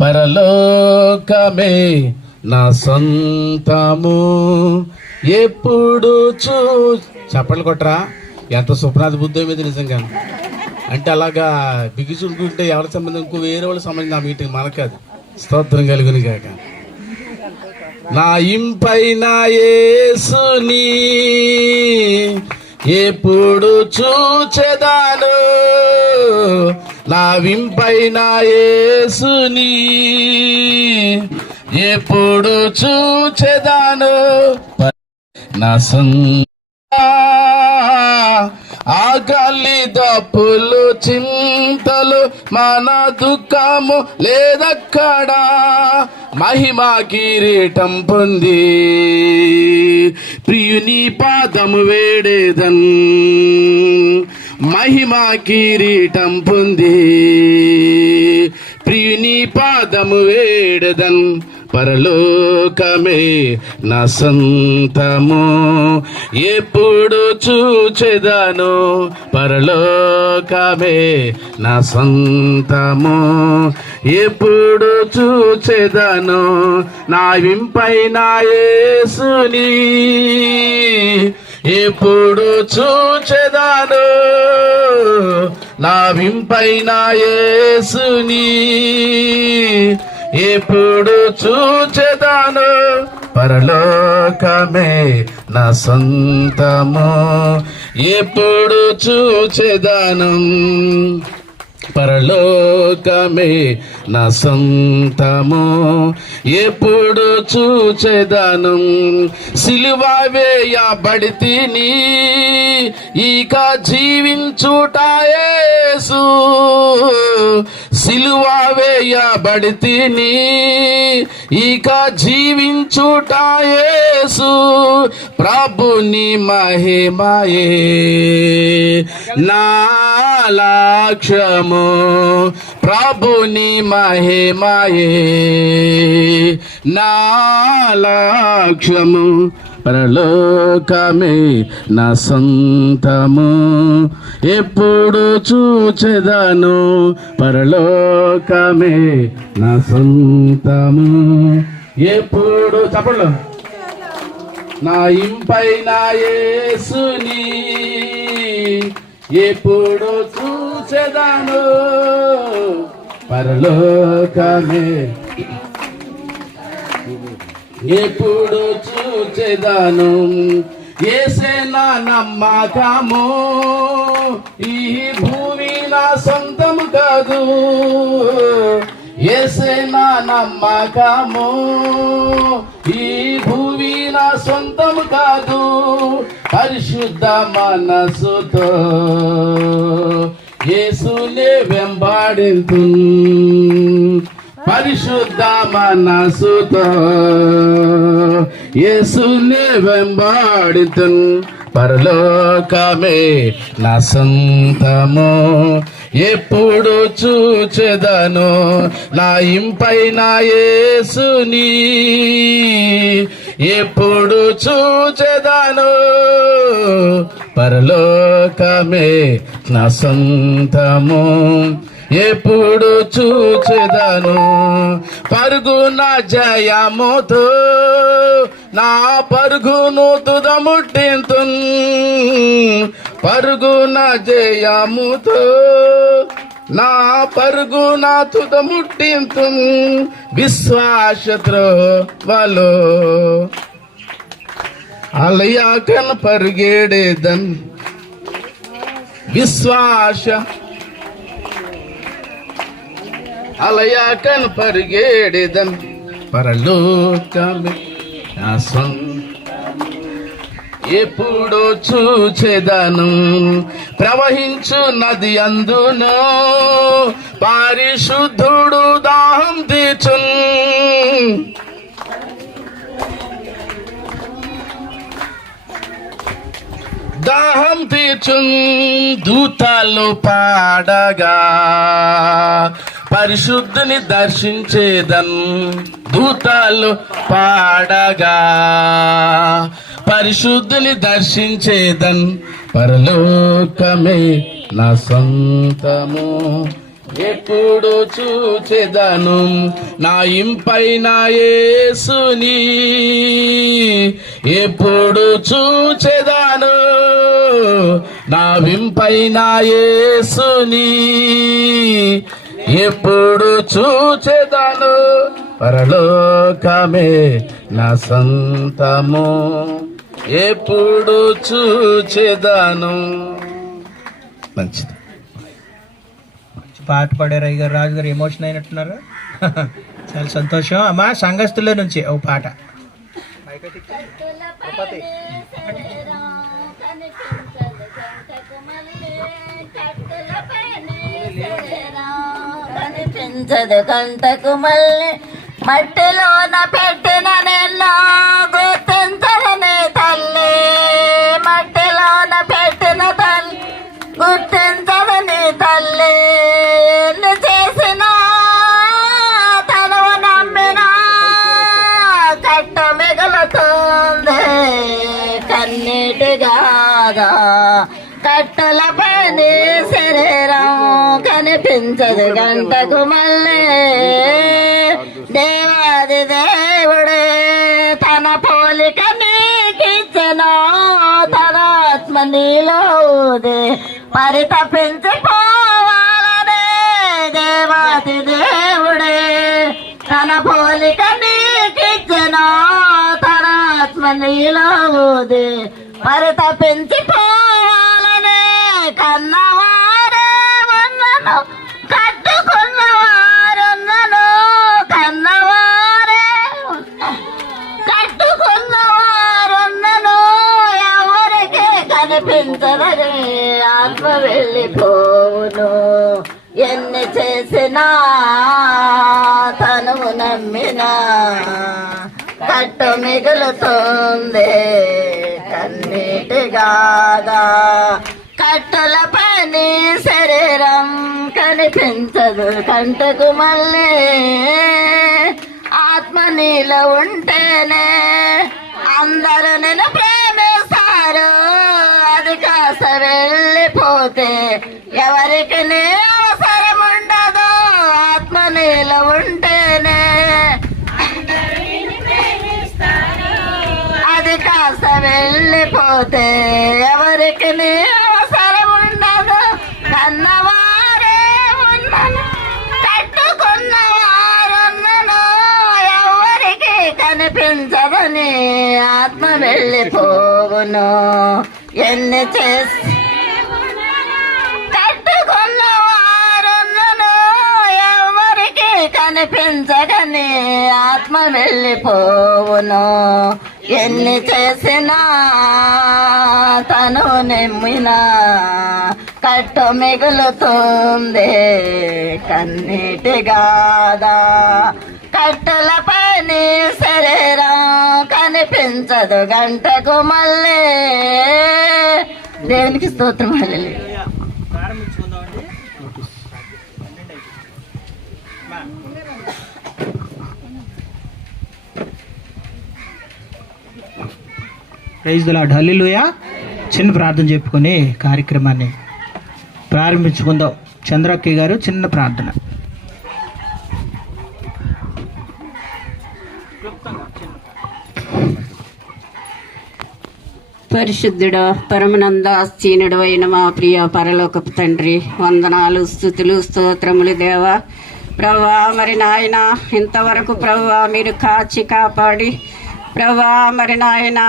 పరలోకమే నా సొంతము. ఎప్పుడు చప్పట్లు కొట్టరా, ఎంత సుప్నాథ బుద్ధి మీద నిజంగా. అంటే అలాగా బిగుచుకుంటే ఎవరి సంబంధం, ఇంకో వేరే వాళ్ళ సంబంధం ఆ మీటింగ్ మనకది. స్తోత్రం కలుగును గాక. నా ఇంపైన యేసుని ఎప్పుడు చూచెదాను, నా వింపైన యేసుని ఎప్పుడు చూచెదాను. నా ఆకలి దప్పులు చింతలు మన దుఃఖము లేదక్కడా, మహిమా కిరీటం పొంది ప్రియుని పాదము వేడేదన్. మహిమా కిరీటం పొంది ప్రియుని పాదము వేడదన్. పరలోకమే నా సొంతము, ఎప్పుడు చూచెదను. పరలోకమే నా సొంతము, ఎప్పుడు చూచెదను. నా వింపైన యేసుని ఎప్పుడు చూచెదను, నా వింపైన యేసుని ఎప్పుడు చూచెదను. పరలోకమే నా సొంతము, ఎప్పుడు చూచెదను. పరలోకమే నా సొంతము, ఎప్పుడు చూచెదను. సిలువ వేయబడితిని, ఇక జీవించుట యేసు. సిలువ వేయబడితిని, ఇక జీవించుట యేసు. ప్రభుని మహిమయే నా లక్ష్యము, ప్రభుని మహిమయే నా లక్ష్యము. పరలోకమే నా సొంతము, ఎప్పుడు చూచెదను. పరలోకమే నా సొంతము, ఎప్పుడు చప్పట్లు. నా ఇంపైన యేసుని ఎప్పుడు చూచెదను. పరలోకమే ఎప్పుడు చూచెదను. యేసే నా నమ్మకము, ఈ భూమి నా సొంతము కాదు. యేసే నా నమ్మకము, ఈ భూమి నా సొంతము కాదు. పరిశుద్ధ మనసుతో యేసునే వెంబడింతు, పరిశుద్ధ మనసుతో యేసునే వెంబడింతు. పరలోకమే నా సొంతము, ఎప్పుడు చూచెదను. నా ఇంపైన యేసుని ఎప్పుడు చూచెదను. పరలోకమే నా సొంతము, ఎప్పుడు చూచెదను. పరుగున జయముతో నా పరుగును తుదముట్టింతు, పరుగున జయముతో నా పరుగున తుదముట్టింతు. విశ్వాసత్రోవలో అలయాకన పరుగేడేదన్. విశ్వాస అలయాకన పరుగేడేదన్. పరలోకమే నా సొంతము, ఎప్పుడు చూచెదను. ప్రవహించు నది అందును పరిశుద్ధుడు దాహం తీర్చున్. దాహం తీర్చున్. దూతలు పాడగా పరిశుద్ధుని దర్శించేదన్. దూతలు పాడగా పరిశుద్ధుని దర్శించేదన్. పరలోకమే నా సొంతము, ఎప్పుడు చూచెదను నా ఇంపైన యేసుని, ఎప్పుడు చూచెదను నా ఇంపైన యేసుని, ఎప్పుడు చూచెదను పరలోకమే నా సొంతము, ఎప్పుడు చూచెదను. మంచిది. పాట పాడారు అయ్యగారు, రాజు గారు ఎమోషన్ అయినట్టున్నారు. చాలా సంతోషం. అమ్మా సంఘస్థుల నుంచి ఓ పాట. కనిపించదు కంటకు మళ్ళీ మట్టిలోన పెట్టిన నిన్ను గుర్తించదని తల్లి, మట్టిలోన పెట్టిన తల్లి గుర్తించదని తల్లి, ఎన్ని చేసిన తనువు నమ్మిన కట్టు మిగులుతుంది కన్నీటిగాగా, కట్టులపై నీ శరీరం కనిపించదు గంటకు మళ్ళీ. దేవాది దేవుడే తన పోలిక నీకిచ్చను, తన ఆత్మ నీలో ఊది పరితపించిపోవాలనే. దేవాది దేవుడే తన పోలిక నీకిచ్చను, తన ఆత్మ నీలో ఊది పరితపించిపోవాలనే. కన్నవారే ఉన్నను కట్టుకున్నవారున్నను, కన్నవారే కట్టుకున్నవారున్నను, ఎవరికి కనిపించదని ఆత్మ వెళ్ళిపోవును. ఎన్ని చేసినా తను నమ్మినా కట్టు మిగులుతుంది కన్నీటిగాదా, కట్టుల పని శరీరం కనిపించదు కంటకు మళ్ళీ. ఆత్మ నీలో ఉంటేనే అందరూ నిన్ను ప్రేమిస్తారు, అది కాస్త వెళ్ళిపోతే ఎవరికి నీ అవసరం ఉండదు. ఆత్మ నీలో ఉంటేనే అది కాస్త వెళ్ళిపోతే ఎవరికి నీ అవసరం ఉండదు. కన్నవారే ఉన్నను కట్టుకున్నవారున్నను, ఎవరికి కనిపించదని ఆత్మ వెళ్ళిపోవును. ఎన్ని చేసి కట్టుకున్నవారున్నను, ఎవరికి కనిపించదని ఆత్మ వెళ్ళిపోవును. ఎన్ని చేసినా తను నెమ్మినా కట్టు మిగులుతుంది కన్నీటిగాదా, కట్టుల పని శరీరం కనిపించదు గంటకు మళ్ళీ. దేవునికి స్తోత్రం. హల్లెలూయా. ప్రారంభించుకుందామండి. Praise the lord. హల్లెలూయా. చిన్న ప్రార్థన చెప్పుకొని కార్యక్రమాన్ని ప్రారంభించుకుందాం. చంద్రక్కయ్య గారు చిన్న ప్రార్థన. పరిశుద్ధుడా పరమనందాసీనుడు అయిన మా ప్రియ పరలోకపు తండ్రి, వందనాలు స్తుతులు స్తోత్రములు దేవా. ప్రభా మరి నాయన ఇంతవరకు ప్రభా మీరు కాచి కాపాడి ప్రభా మరి నాయన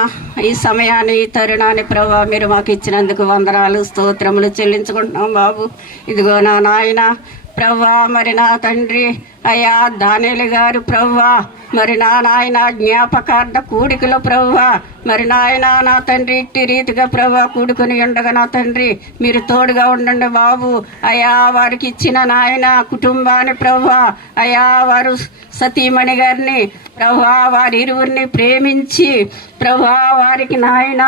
ఈ సమయాన్ని ఈ తరుణాన్ని ప్రభా మీరు మాకు ఇచ్చినందుకు వందనాలు స్తోత్రములు చెల్లించుకుంటున్నాం బాబు. ఇదిగో నా నాయన ప్రభా మరి నా తండ్రి అయ్యా దానియేలు గారు ప్రభా మరి నా నాయన జ్ఞాపకార్థ కూడికలో ప్రభా మరి నాయన నా తండ్రి ఇట్టి రీతిగా ప్రభా కూడుకుని ఉండగా నా తండ్రి మీరు తోడుగా ఉండండి బాబు. అయా వారికి ఇచ్చిన నాయన కుటుంబాన్ని ప్రభా అయా వారు సతీమణి గారిని ప్రభా వారి ఇరువురిని ప్రేమించి ప్రభా వారికి నాయన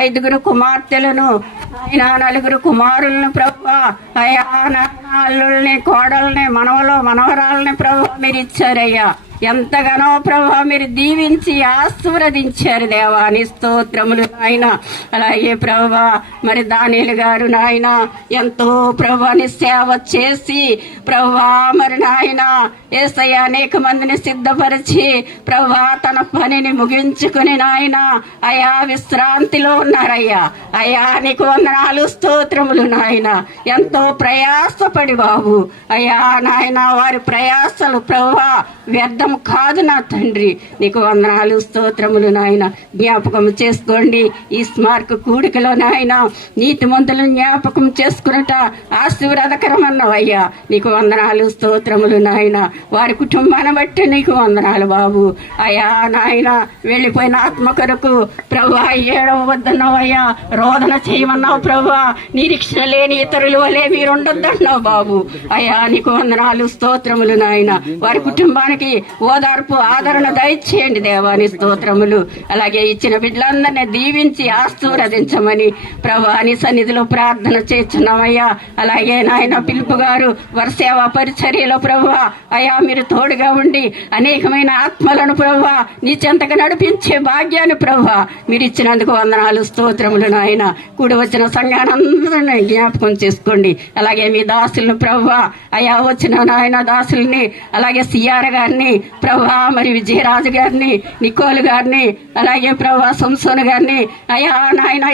5 కుమార్తెలను నాయన 4 కుమారులను ప్రభా అయా అల్లుల్ని కోడల్ని మనవరాలని ప్రభా మీరు ఇచ్చారయ్యా. ఎంతగానో ప్రభా మీరు దీవించి ఆశీర్వదించారు దేవా నీ స్తోత్రములు నాయన. అలాగే ప్రభా మరి దానియేలు గారు నాయన ఎంతో ప్రభాని సేవ చేసి ప్రభా మరి నాయన యేసయ్య అనేక మందిని సిద్ధపరిచి ప్రభా తన పనిని ముగించుకుని నాయన అయా విశ్రాంతిలో ఉన్నారయ్యా. అయ్యా నీకు వందనాలు స్తోత్రములు నాయన. ఎంతో ప్రయాసపడి బాబు అయ్యా నాయన వారి ప్రయాసలు ప్రభా వ్యర్థం కాదు నా తండ్రి. నీకు వందనాలు స్తోత్రములు నాయన. జ్ఞాపకం చేసుకోండి ఈ స్మారక కూడికలో నాయన నీతిమంతులను జ్ఞాపకం చేసుకున్నట ఆశీర్వాదకరమన్నవయ్యా. నీకు వందనాలు స్తోత్రములు నాయన. వారి కుటుంబాన్ని బట్టి నీకు వందనాలు బాబు. అయ్యా నాయన వెళ్ళిపోయిన ఆత్మ కొరకు ప్రభా ఏడవ వద్దన్నావయ్యా. రోదన చేయమన్నావు ప్రభా. నిరీక్షణ లేని ఇతరుల వలె మీరు ఉండొద్దన్నావు బాబు. అయ్యా నీకు వందనాలు స్తోత్రములు నాయన. వారి కుటుంబానికి ఓదార్పు ఆదరణ దయచేయండి దేవాని స్తోత్రములు. అలాగే ఇచ్చిన బిడ్డలందరినీ దీవించి ఆశీర్వదించమని ప్రభా నీ సన్నిధిలో ప్రార్థన చేస్తున్నామయ్యా. అలాగే నాయన పిలుపు గారు వరసేవ పరిచర్యలో ప్రభా అయ్యా మీరు తోడుగా ఉండి అనేకమైన ఆత్మలను ప్రభా నీ చెంతగా నడిపించే భాగ్యాన్ని ప్రభా మీరు ఇచ్చినందుకు వందనాలు స్తోత్రములు నాయన. కూడి వచ్చిన సంఘానందరినీ జ్ఞాపకం చేసుకోండి. అలాగే మీ దాసులను ప్రభా అయా వచ్చిన నాయన దాసుల్ని అలాగే సిఆర్ గారిని ప్రభా మరి విజయరాజు గారిని నికోలు గారిని అలాగే ప్రభా సంసోన్ గారిని అయా నాయన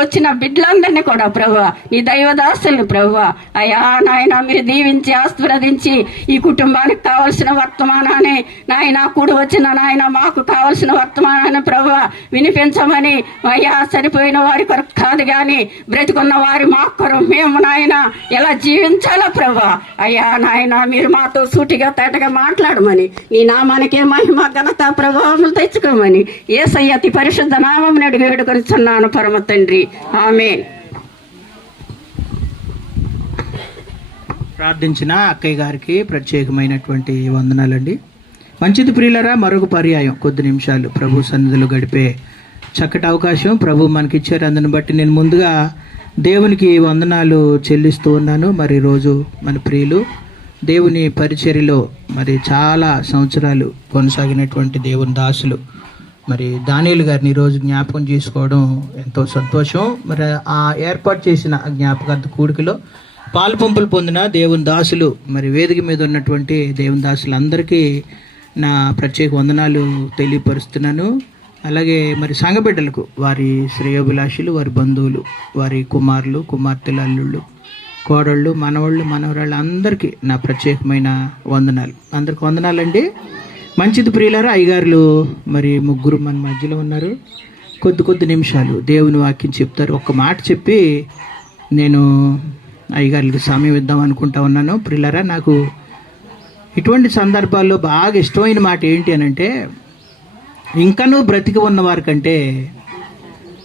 వచ్చిన బిడ్డలందరినీ కూడా ప్రభా నీ దైవదాసుల్ని ప్రభా అయా నాయన మీరు దీవించి ఆశీర్వదించి ఈ కుటుంబానికి కావలసిన వర్తమానాన్ని నాయన కూడి వచ్చిన నాయన మాకు కావలసిన వర్తమానాన్ని ప్రభా వినిపించమని అయ్యా చనిపోయిన వారి కొరకు కాదు కానీ బ్రతికున్న వారి మా కొరకు మేము నాయన ఎలా జీవించాలో ప్రభా అయ్యా నాయన మీరు మాతో సూటిగా తేటగా మాట్లాడమని నీ నామానికే మహిమ ఘనత ప్రభావములు తెచ్చుకోమని యేసయ్య అతి పరిశుద్ధ నామం అడిగి వేడుకొనిచున్నాను పరమ తండ్రి ఆమేన్. ప్రార్థించిన అక్కయ్య గారికి ప్రత్యేకమైనటువంటి వందనాలండి. మంచిది ప్రియులరా, మరొక పర్యాయం కొద్ది నిమిషాలు ప్రభు సన్నిధిలో గడిపే చక్కటి అవకాశం ప్రభు మనకిచ్చారు. అందుని బట్టి నేను ముందుగా దేవునికి వందనాలు చెల్లిస్తూ ఉన్నాను. మరి రోజు మన ప్రియులు దేవుని పరిచర్యలో మరి చాలా సంవత్సరాలు కొనసాగినటువంటి దేవుని దాసులు మరి దానియేలు గారిని ఈరోజు జ్ఞాపకం చేసుకోవడం ఎంతో సంతోషం. మరి ఆ ఏర్పాటు చేసిన జ్ఞాపకార్థ కూడికలో పాలుపంపులు పొందిన దేవుని దాసులు మరి వేదిక మీద ఉన్నటువంటి దేవుని దాసులందరికీ నా ప్రత్యేక వందనాలు తెలియపరుస్తున్నాను. అలాగే మరి సంఘబిడ్డలకు వారి శ్రేయోభిలాషులు, వారి బంధువులు, వారి కుమారులు, కుమార్తెలు, అల్లుళ్ళు, కోడళ్ళు, మనవాళ్ళు, మనవరాళ్ళు అందరికీ నా ప్రత్యేకమైన వందనాలు. అందరికి వందనాలండి. మంచిది ప్రియులారా, అయ్యగారులు మరి ముగ్గురు మన మధ్యలో ఉన్నారు. కొద్ది నిమిషాలు దేవుని వాక్యం చెప్తారు. ఒక్క మాట చెప్పి నేను అయ్యగారికి సమయం ఇద్దాం అనుకుంటా ఉన్నాను. ప్రియులారా, నాకు ఇటువంటి సందర్భాల్లో బాగా ఇష్టమైన మాట ఏంటి అని అంటే, ఇంకనూ బ్రతికి ఉన్నవారి కంటే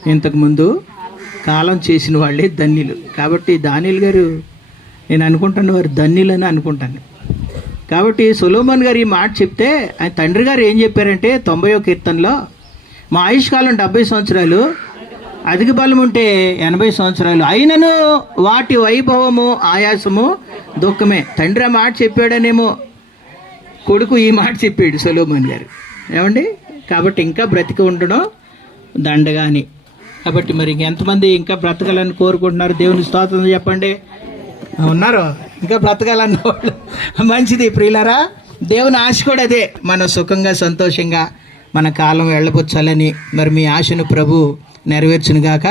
ఇంతకుముందు కాలం చేసిన వాళ్ళే ధన్యులు. కాబట్టి దానియేలు గారు నేను అనుకుంటున్న వారు ధన్యులని అనుకుంటాను. కాబట్టి సొలొమోన్ గారు ఈ మాట చెప్తే ఆయన తండ్రి గారు ఏం చెప్పారంటే 90వ కీర్తనలో మా ఆయుష్కాలం 70 సంవత్సరాలు, అధిక బలం ఉంటే 80 సంవత్సరాలు, అయినను వాటి వైభవము ఆయాసము దుఃఖమే. తండ్రి ఆ మాట చెప్పాడనేమో కొడుకు ఈ మాట చెప్పాడు సొలొమోన్ గారు. ఏమండి? కాబట్టి ఇంకా బ్రతికి ఉండడం దండగా అని. కాబట్టి మరి ఎంతమంది ఇంకా బ్రతకాలని కోరుకుంటున్నారు? దేవుని స్తోత్రం చెప్పండి. ఉన్నారు ఇంకా బ్రతకాలన్న వాళ్ళు. మంచిది ప్రియులారా, దేవుని ఆశ కూడా అదే, మనం సుఖంగా సంతోషంగా మన కాలం వెళ్ళబొచ్చాలని. మరి మీ ఆశను ప్రభు నెరవేర్చును గాక.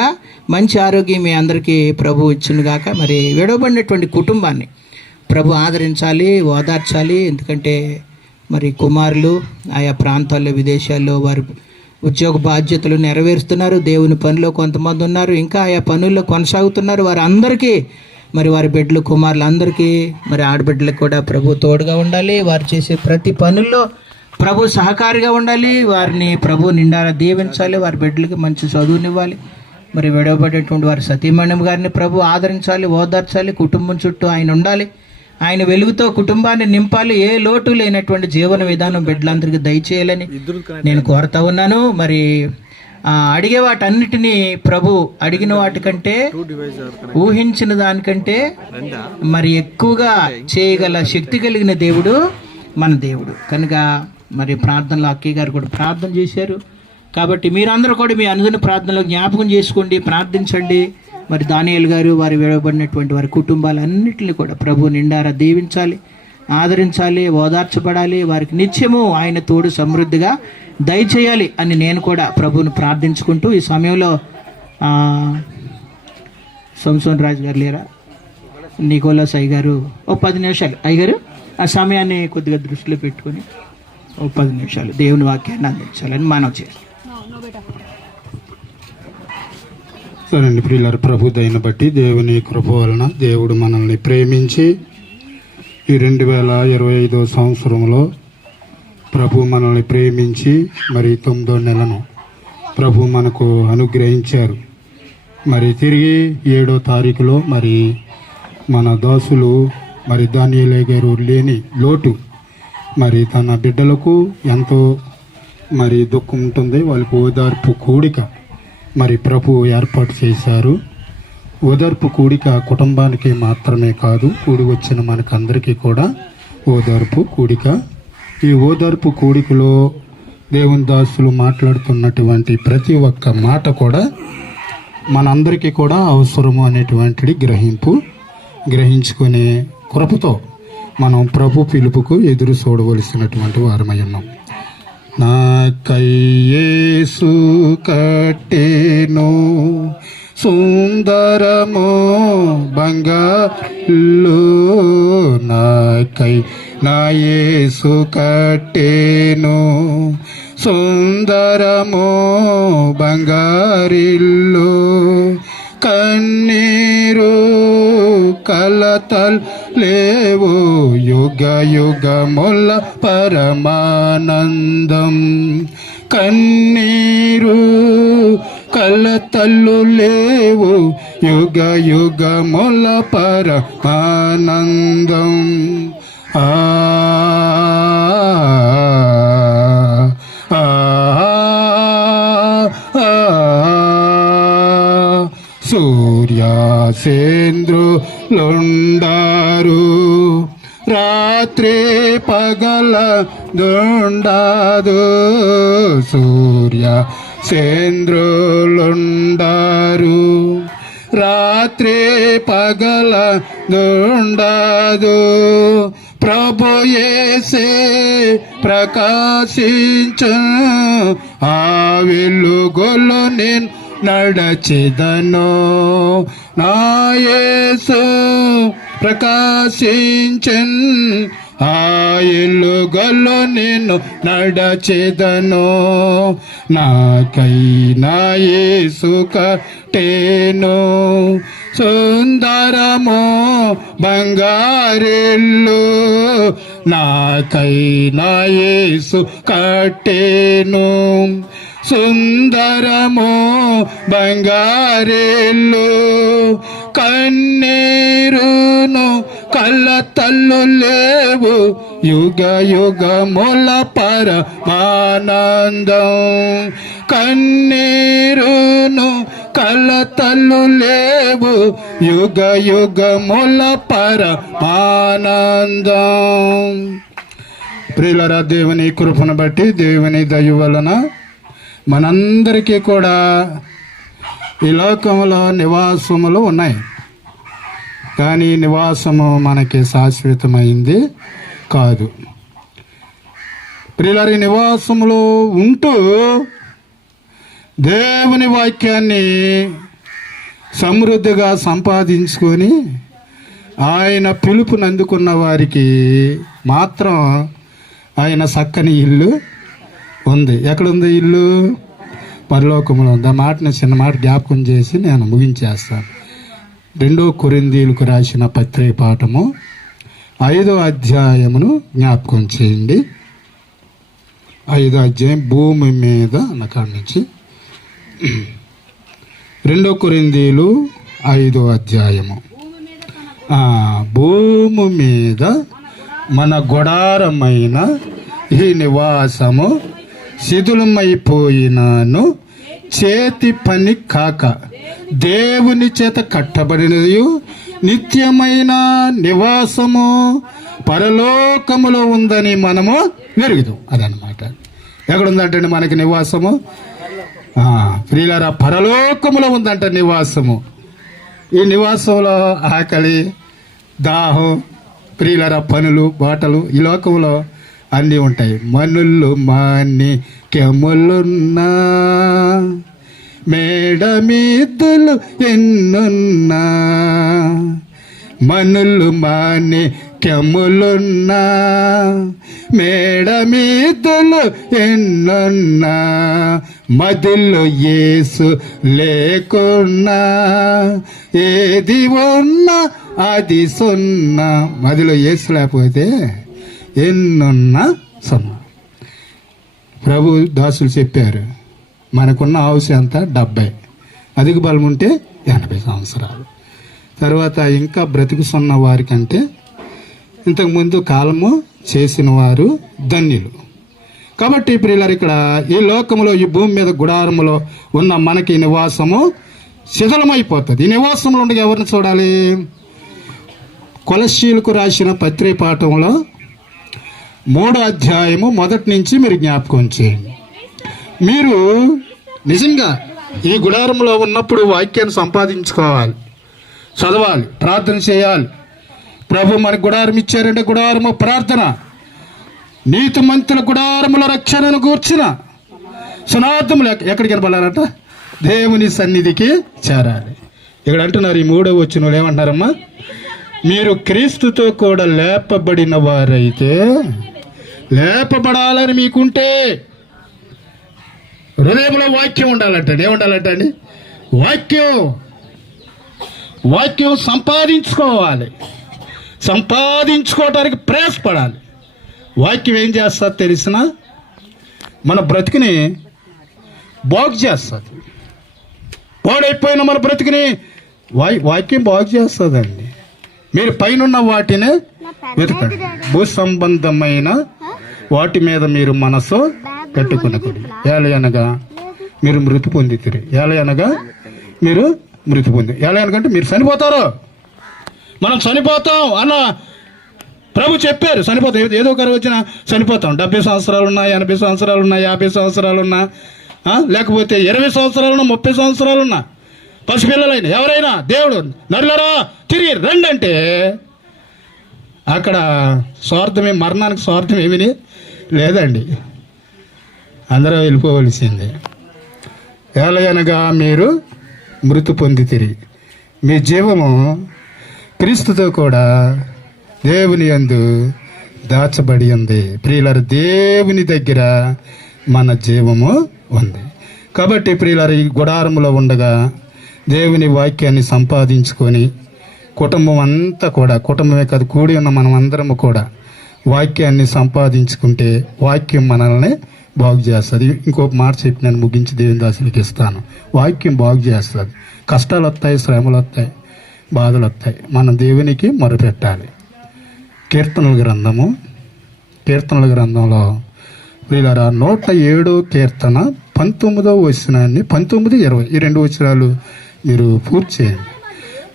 మంచి ఆరోగ్యం మీ అందరికీ ప్రభు ఇచ్చును గాక. మరి విడవబడినటువంటి కుటుంబాన్ని ప్రభు ఆదరించాలి, ఓదార్చాలి. ఎందుకంటే మరి కుమారులు ఆయా ప్రాంతాల్లో, విదేశాల్లో వారి ఉద్యోగ బాధ్యతలు నెరవేరుస్తున్నారు. దేవుని పనిలో కొంతమంది ఉన్నారు, ఇంకా ఆయా పనుల్లో కొనసాగుతున్నారు. వారి అందరికీ మరి వారి బిడ్డలు, కుమారులు అందరికీ మరి ఆడబిడ్డలకు కూడా ప్రభు తోడుగా ఉండాలి. వారు చేసే ప్రతి పనుల్లో ప్రభు సహకారిగా ఉండాలి. వారిని ప్రభు నిండారా దీవించాలి. వారి బిడ్డలకి మంచి చదువునివ్వాలి. మరి విడవబడేటువంటి వారి సతీమణి గారిని ప్రభు ఆదరించాలి, ఓదార్చాలి. కుటుంబం చుట్టూ ఆయన ఉండాలి. ఆయన వెలుగుతో కుటుంబాన్ని నింపాలి. ఏ లోటు లేనటువంటి జీవన విధానం బిడ్డలందరికీ దయచేయాలని నేను కోరుతా ఉన్నాను. మరి అడిగే వాటన్నిటినీ ప్రభు అడిగిన వాటికంటే, ఊహించిన దానికంటే మరి ఎక్కువగా చేయగల శక్తి కలిగిన దేవుడు మన దేవుడు. కనుక మరి ప్రార్థనలో అక్కయ్య గారు కూడా ప్రార్థన చేశారు. కాబట్టి మీరందరూ కూడా మీ అనుదిన ప్రార్థనలో జ్ఞాపకం చేసుకోండి, ప్రార్థించండి. మరి దానియేలు గారు వారి విడవబడినటువంటి వారి కుటుంబాలన్నింటినీ కూడా ప్రభు నిండారా దీవించాలి, ఆదరించాలి, ఓదార్చబడాలి. వారికి నిత్యము ఆయన తోడు సమృద్ధిగా దయచేయాలి అని నేను కూడా ప్రభువును ప్రార్థించుకుంటూ ఈ సమయంలో సంసోన్ రాజు గారు లేరా, నికోలస్ అయ్య గారు 10 నిమిషాలు అయ్యగారు ఆ సమయాన్ని కొద్దిగా దృష్టిలో పెట్టుకొని 10 నిమిషాలు దేవుని వాక్యాన్ని అందించాలని మనం చేస్తాం. సరేండి ప్రియులారా, ప్రభు దయను బట్టి దేవుని కృప వలన దేవుడు మనల్ని ప్రేమించి ఈ 2025 సంవత్సరంలో ప్రభు మనల్ని ప్రేమించి మరి 9వ నెలను ప్రభు మనకు అనుగ్రహించారు. మరి తిరిగి 7వ తారీఖులో మరి మన దాసులు మరి దానియేలు గారు లేని లోటు మరి తన బిడ్డలకు ఎంతో మరి దుఃఖం ఉంటుంది. వాళ్ళకు ఓదార్పు కూడిక మరి ప్రభు ఏర్పాటు చేశారు. ఓదార్పు కూడిక కుటుంబానికి మాత్రమే కాదు, కూడి వచ్చిన మనకందరికీ కూడా ఓదార్పు కూడిక. ఈ ఓదార్పు కూడికలో దేవుని దాసులు మాట్లాడుతున్నటువంటి ప్రతి ఒక్క మాట కూడా మనందరికీ కూడా అవసరము అనేటువంటిది గ్రహించుకునే కృపతో మనం ప్రభు పిలుపుకు ఎదురు చూడవలసినటువంటి వారమై ఉన్నాం. నాకై యేసు కట్టెను సుందరమో బంగారు, నాకై నా యేసు కట్టెను సుందరమో బంగారిల్లు, కన్నీరు కలతల్ లేవు యుగ యుగముల పరమానందం, కన్నీరు కలతల్లు లేవు యుగ యుగముల పరమానందం. ఆ సూర్యచంద్రులుండారు రాత్రి పగల దుండాదు, సూర్య చంద్రులుండారు రాత్రి పగల దుండాదు, ప్రభు యేసే ప్రకాశించు ఆ వెలుగులో నేను నడచెదను, నా యేసు ప్రకాశించన్ ఆ వెలుగులో నేను నడచెదను, నాకై నా యేసు కట్టెను సుందరమో బంగారిల్లు, నాకై నా యేసు కట్టెను సుందరమో బంగారిల్లు, కన్నీరును కలతల్లు లేవు యుగ యుగముల పరమానందం, కన్నీరును కలతల్లు లేవు యుగ యుగముల పరమానందం. ప్రియులారా, దేవుని కృపను బట్టి దేవుని దయ వలన మనందరికీ కూడా ఈ లోకంలో నివాసములు ఉన్నాయి, కానీ నివాసము మనకి శాశ్వతమైంది కాదు. ప్రియులారా, నివాసములో ఉంటూ దేవుని వాక్యాన్ని సమృద్ధిగా సంపాదించుకొని ఆయన పిలుపుని అందుకున్న వారికి మాత్రం ఆయన చక్కని ఇల్లు ఉంది. ఎక్కడుంది ఇల్లు? పరలోకములో ఉంది. ఆ మాటని చిన్న మాట జ్ఞాపకం చేసి నేను ముగించేస్తాను. 2 కొరింథీయులకు రాసిన పత్రిక పాఠము 5వ అధ్యాయమును జ్ఞాపకం చేయండి. 5వ అధ్యాయం భూమి మీద అన్నకాడ నుంచి 2 కొరింథీయులు 5వ అధ్యాయము. భూమి మీద మన గుడారమైన ఈ నివాసము శిథిలమైపోయినాను, చేతి పని కాక దేవుని చేత కట్టబడినది నిత్యమైన నివాసము పరలోకములో ఉందని మనము ఎరుగుదాం. అదనమాట. ఎక్కడుందంటే మనకి నివాసము, ప్రియులారా, పరలోకములో ఉందంట నివాసము. ఈ నివాసంలో ఆకలి, దాహం, ప్రియులారా, పనులు, బాటలు, ఈ లోకంలో అన్నీ ఉంటాయి. మనులు మాణిక్యములున్నా, మేడమీదులు ఎన్నున్నా, మనులు మాణిక్యములున్నా, మేడమీదులు ఎన్నున్నా, మదిలో యేసు లేకున్నా, ఏది ఉన్నా అది సున్నా. మదిలో యేసు లేకపోతే ఎన్నున్నా సున్నా. ప్రభు దాసులు చెప్పారు, మనకున్న ఆయుష్ ఎంత? 70, అధిక బలం ఉంటే 80 సంవత్సరాలు. తర్వాత ఇంకా బ్రతికుతున్న వారికంటే ఇంతకుముందు కాలము చేసిన వారు ధన్యులు. కాబట్టి ప్రియులారు, ఇక్కడ ఈ లోకంలో, ఈ భూమి మీద గుడారములో ఉన్న మనకి నివాసము శిథిలమైపోతుంది. ఈ నివాసంలో ఉండగా ఎవరిని చూడాలి? కొలస్సీలకు రాసిన పత్రిక పాఠంలో 3వ అధ్యాయము 1 నుంచి మీరు జ్ఞాపకం చేయండి. మీరు నిజంగా ఈ గుడారంలో ఉన్నప్పుడు వాక్యాన్ని సంపాదించుకోవాలి, చదవాలి, ప్రార్థన చేయాలి. ప్రభు మనకు గుడారం ఇచ్చారంటే గుడారము ప్రార్థన. నీతిమంతుల గుడారముల రక్షణను కూర్చిన సునార్థములు ఎక్కడికి వెళ్ళాలంట? దేవుని సన్నిధికి చేరాలి. ఇక్కడ అంటున్నారు ఈ 3వ వచనంలో ఏమంటున్నారమ్మా? మీరు క్రీస్తుతో కూడా లేపబడిన వారైతే, లేపబడాలని మీకుంటే హృదయంలో వాక్యం ఉండాలంటే, ఏముండాలంట అండి? వాక్యం సంపాదించుకోవాలి. సంపాదించుకోవటానికి ప్రయాసపడాలి. వాక్యం ఏం చేస్తుంది తెలిసిన? మన బ్రతికిని బాగు చేస్తుంది. పాడైపోయిన మన బ్రతికిని వాక్యం బాగు చేస్తుందండి. మీరు పైనున్న వాటిని వెతకండి. భూ సంబంధమైన వాటి మీద మీరు మనసు పెట్టుకునకూడదు. ఏలయనగా మీరు మృతి పొందితిరి. ఏలయనగా మీరు మృతి పొంది. ఏలయనకంటే మీరు చనిపోతారు. మనం చనిపోతాం అన్న ప్రభు చెప్పారు. చనిపోతాం, ఏదో ఒక వచ్చినా చనిపోతాం. 70 సంవత్సరాలు ఉన్నా, 80 సంవత్సరాలు ఉన్నా, 50 సంవత్సరాలు ఉన్నా, లేకపోతే 20 సంవత్సరాలున్నా, 30 సంవత్సరాలున్నా, పసిపిల్లలైన ఎవరైనా దేవుడు నరులరా తిరిగి రండి అంటే అక్కడ స్వార్థమే, మరణానికి స్వార్థం ఏమీ లేదండి. అందరూ వెళ్ళిపోవలసిందే. ఏలయనగా మీరు మృతి పొందితిరి, మీ జీవము క్రీస్తుతో కూడా దేవుని యందు దాచబడి ఉంది. ప్రియులారు, దేవుని దగ్గర మన జీవము ఉంది. కాబట్టి ప్రియులారు, ఈ గుడారములో ఉండగా దేవుని వాక్యాన్ని సంపాదించుకొని కుటుంబం అంతా కూడా, కుటుంబమే కాదు కూడి ఉన్న మనం అందరము కూడా వాక్యాన్ని సంపాదించుకుంటే వాక్యం మనల్ని బాగు చేస్తుంది. ఇంకొక మాట చెప్పి నేను ముగించి దేవుని దాసునికి ఇస్తాను. వాక్యం బాగు చేస్తుంది. కష్టాలు వస్తాయి, శ్రమలు వస్తాయి, బాధలు వస్తాయి. మనం దేవునికి మొరపెట్టాలి. కీర్తనల గ్రంథంలో వీళ్ళరా 107వ కీర్తన 19వ వచనాన్ని 19, 20 ఈ 2 వచనాలు మీరు పూర్తి చేయండి.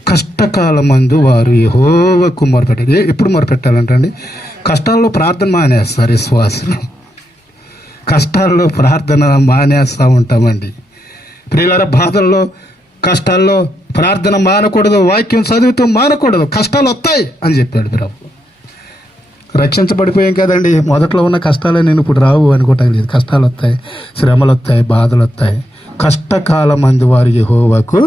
కష్టకాలమందు వారు యెహోవాకు మొరపెట్టారు. ఎప్పుడు మొరపెట్టాలంటండి? కష్టాల్లో ప్రార్థన మానేస్తారు విశ్వాసులు. కష్టాల్లో ప్రార్థన మానేస్తూ ఉంటామండి. ప్రియులారా, బాధల్లో, కష్టాల్లో ప్రార్థన మానకూడదు, వాక్యం చదువుతూ మానకూడదు. కష్టాలు వస్తాయి అని చెప్పాడు ప్రభు. రక్షించబడిపోయాం కదండి, మొదట్లో ఉన్న కష్టాలే నేను ఇప్పుడు రావు అనుకోవటం లేదు. కష్టాలు వస్తాయి, శ్రమలు వస్తాయి, బాధలు వస్తాయి. కష్టకాలం మంది వారు యెహోవాకు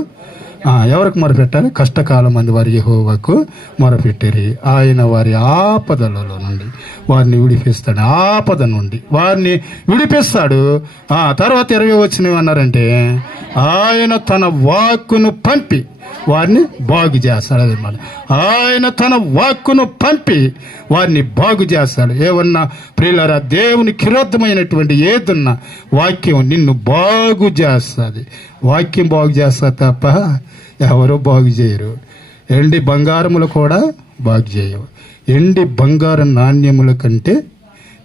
ఎవరికి మొరపెట్టాలి? కష్టకాలం మంది వారు యెహోవాకు మొరపెట్టిరి. ఆయన వారి ఆపదలలో నుండి వారిని విడిపిస్తాడు. ఆపద నుండి వారిని విడిపిస్తాడు. తర్వాత 20 వచనం అన్నారంటే ఆయన తన వాక్కును పంపి వారిని బాగు చేస్తాడు. అదనమాట. ఆయన తన వాక్కును పంపి వారిని బాగు చేస్తాడు. ఏమన్నా ప్రియులారా, దేవునికి విరుద్ధమైనటువంటి ఏదన్నా వాక్యం నిన్ను బాగు చేస్తుంది. వాక్యం బాగు చేస్తా తప్ప ఎవరో బాగు చేయరు. ఎండి బంగారములు కూడా బాగు చేయవు. ఎండి బంగారు నాణ్యముల కంటే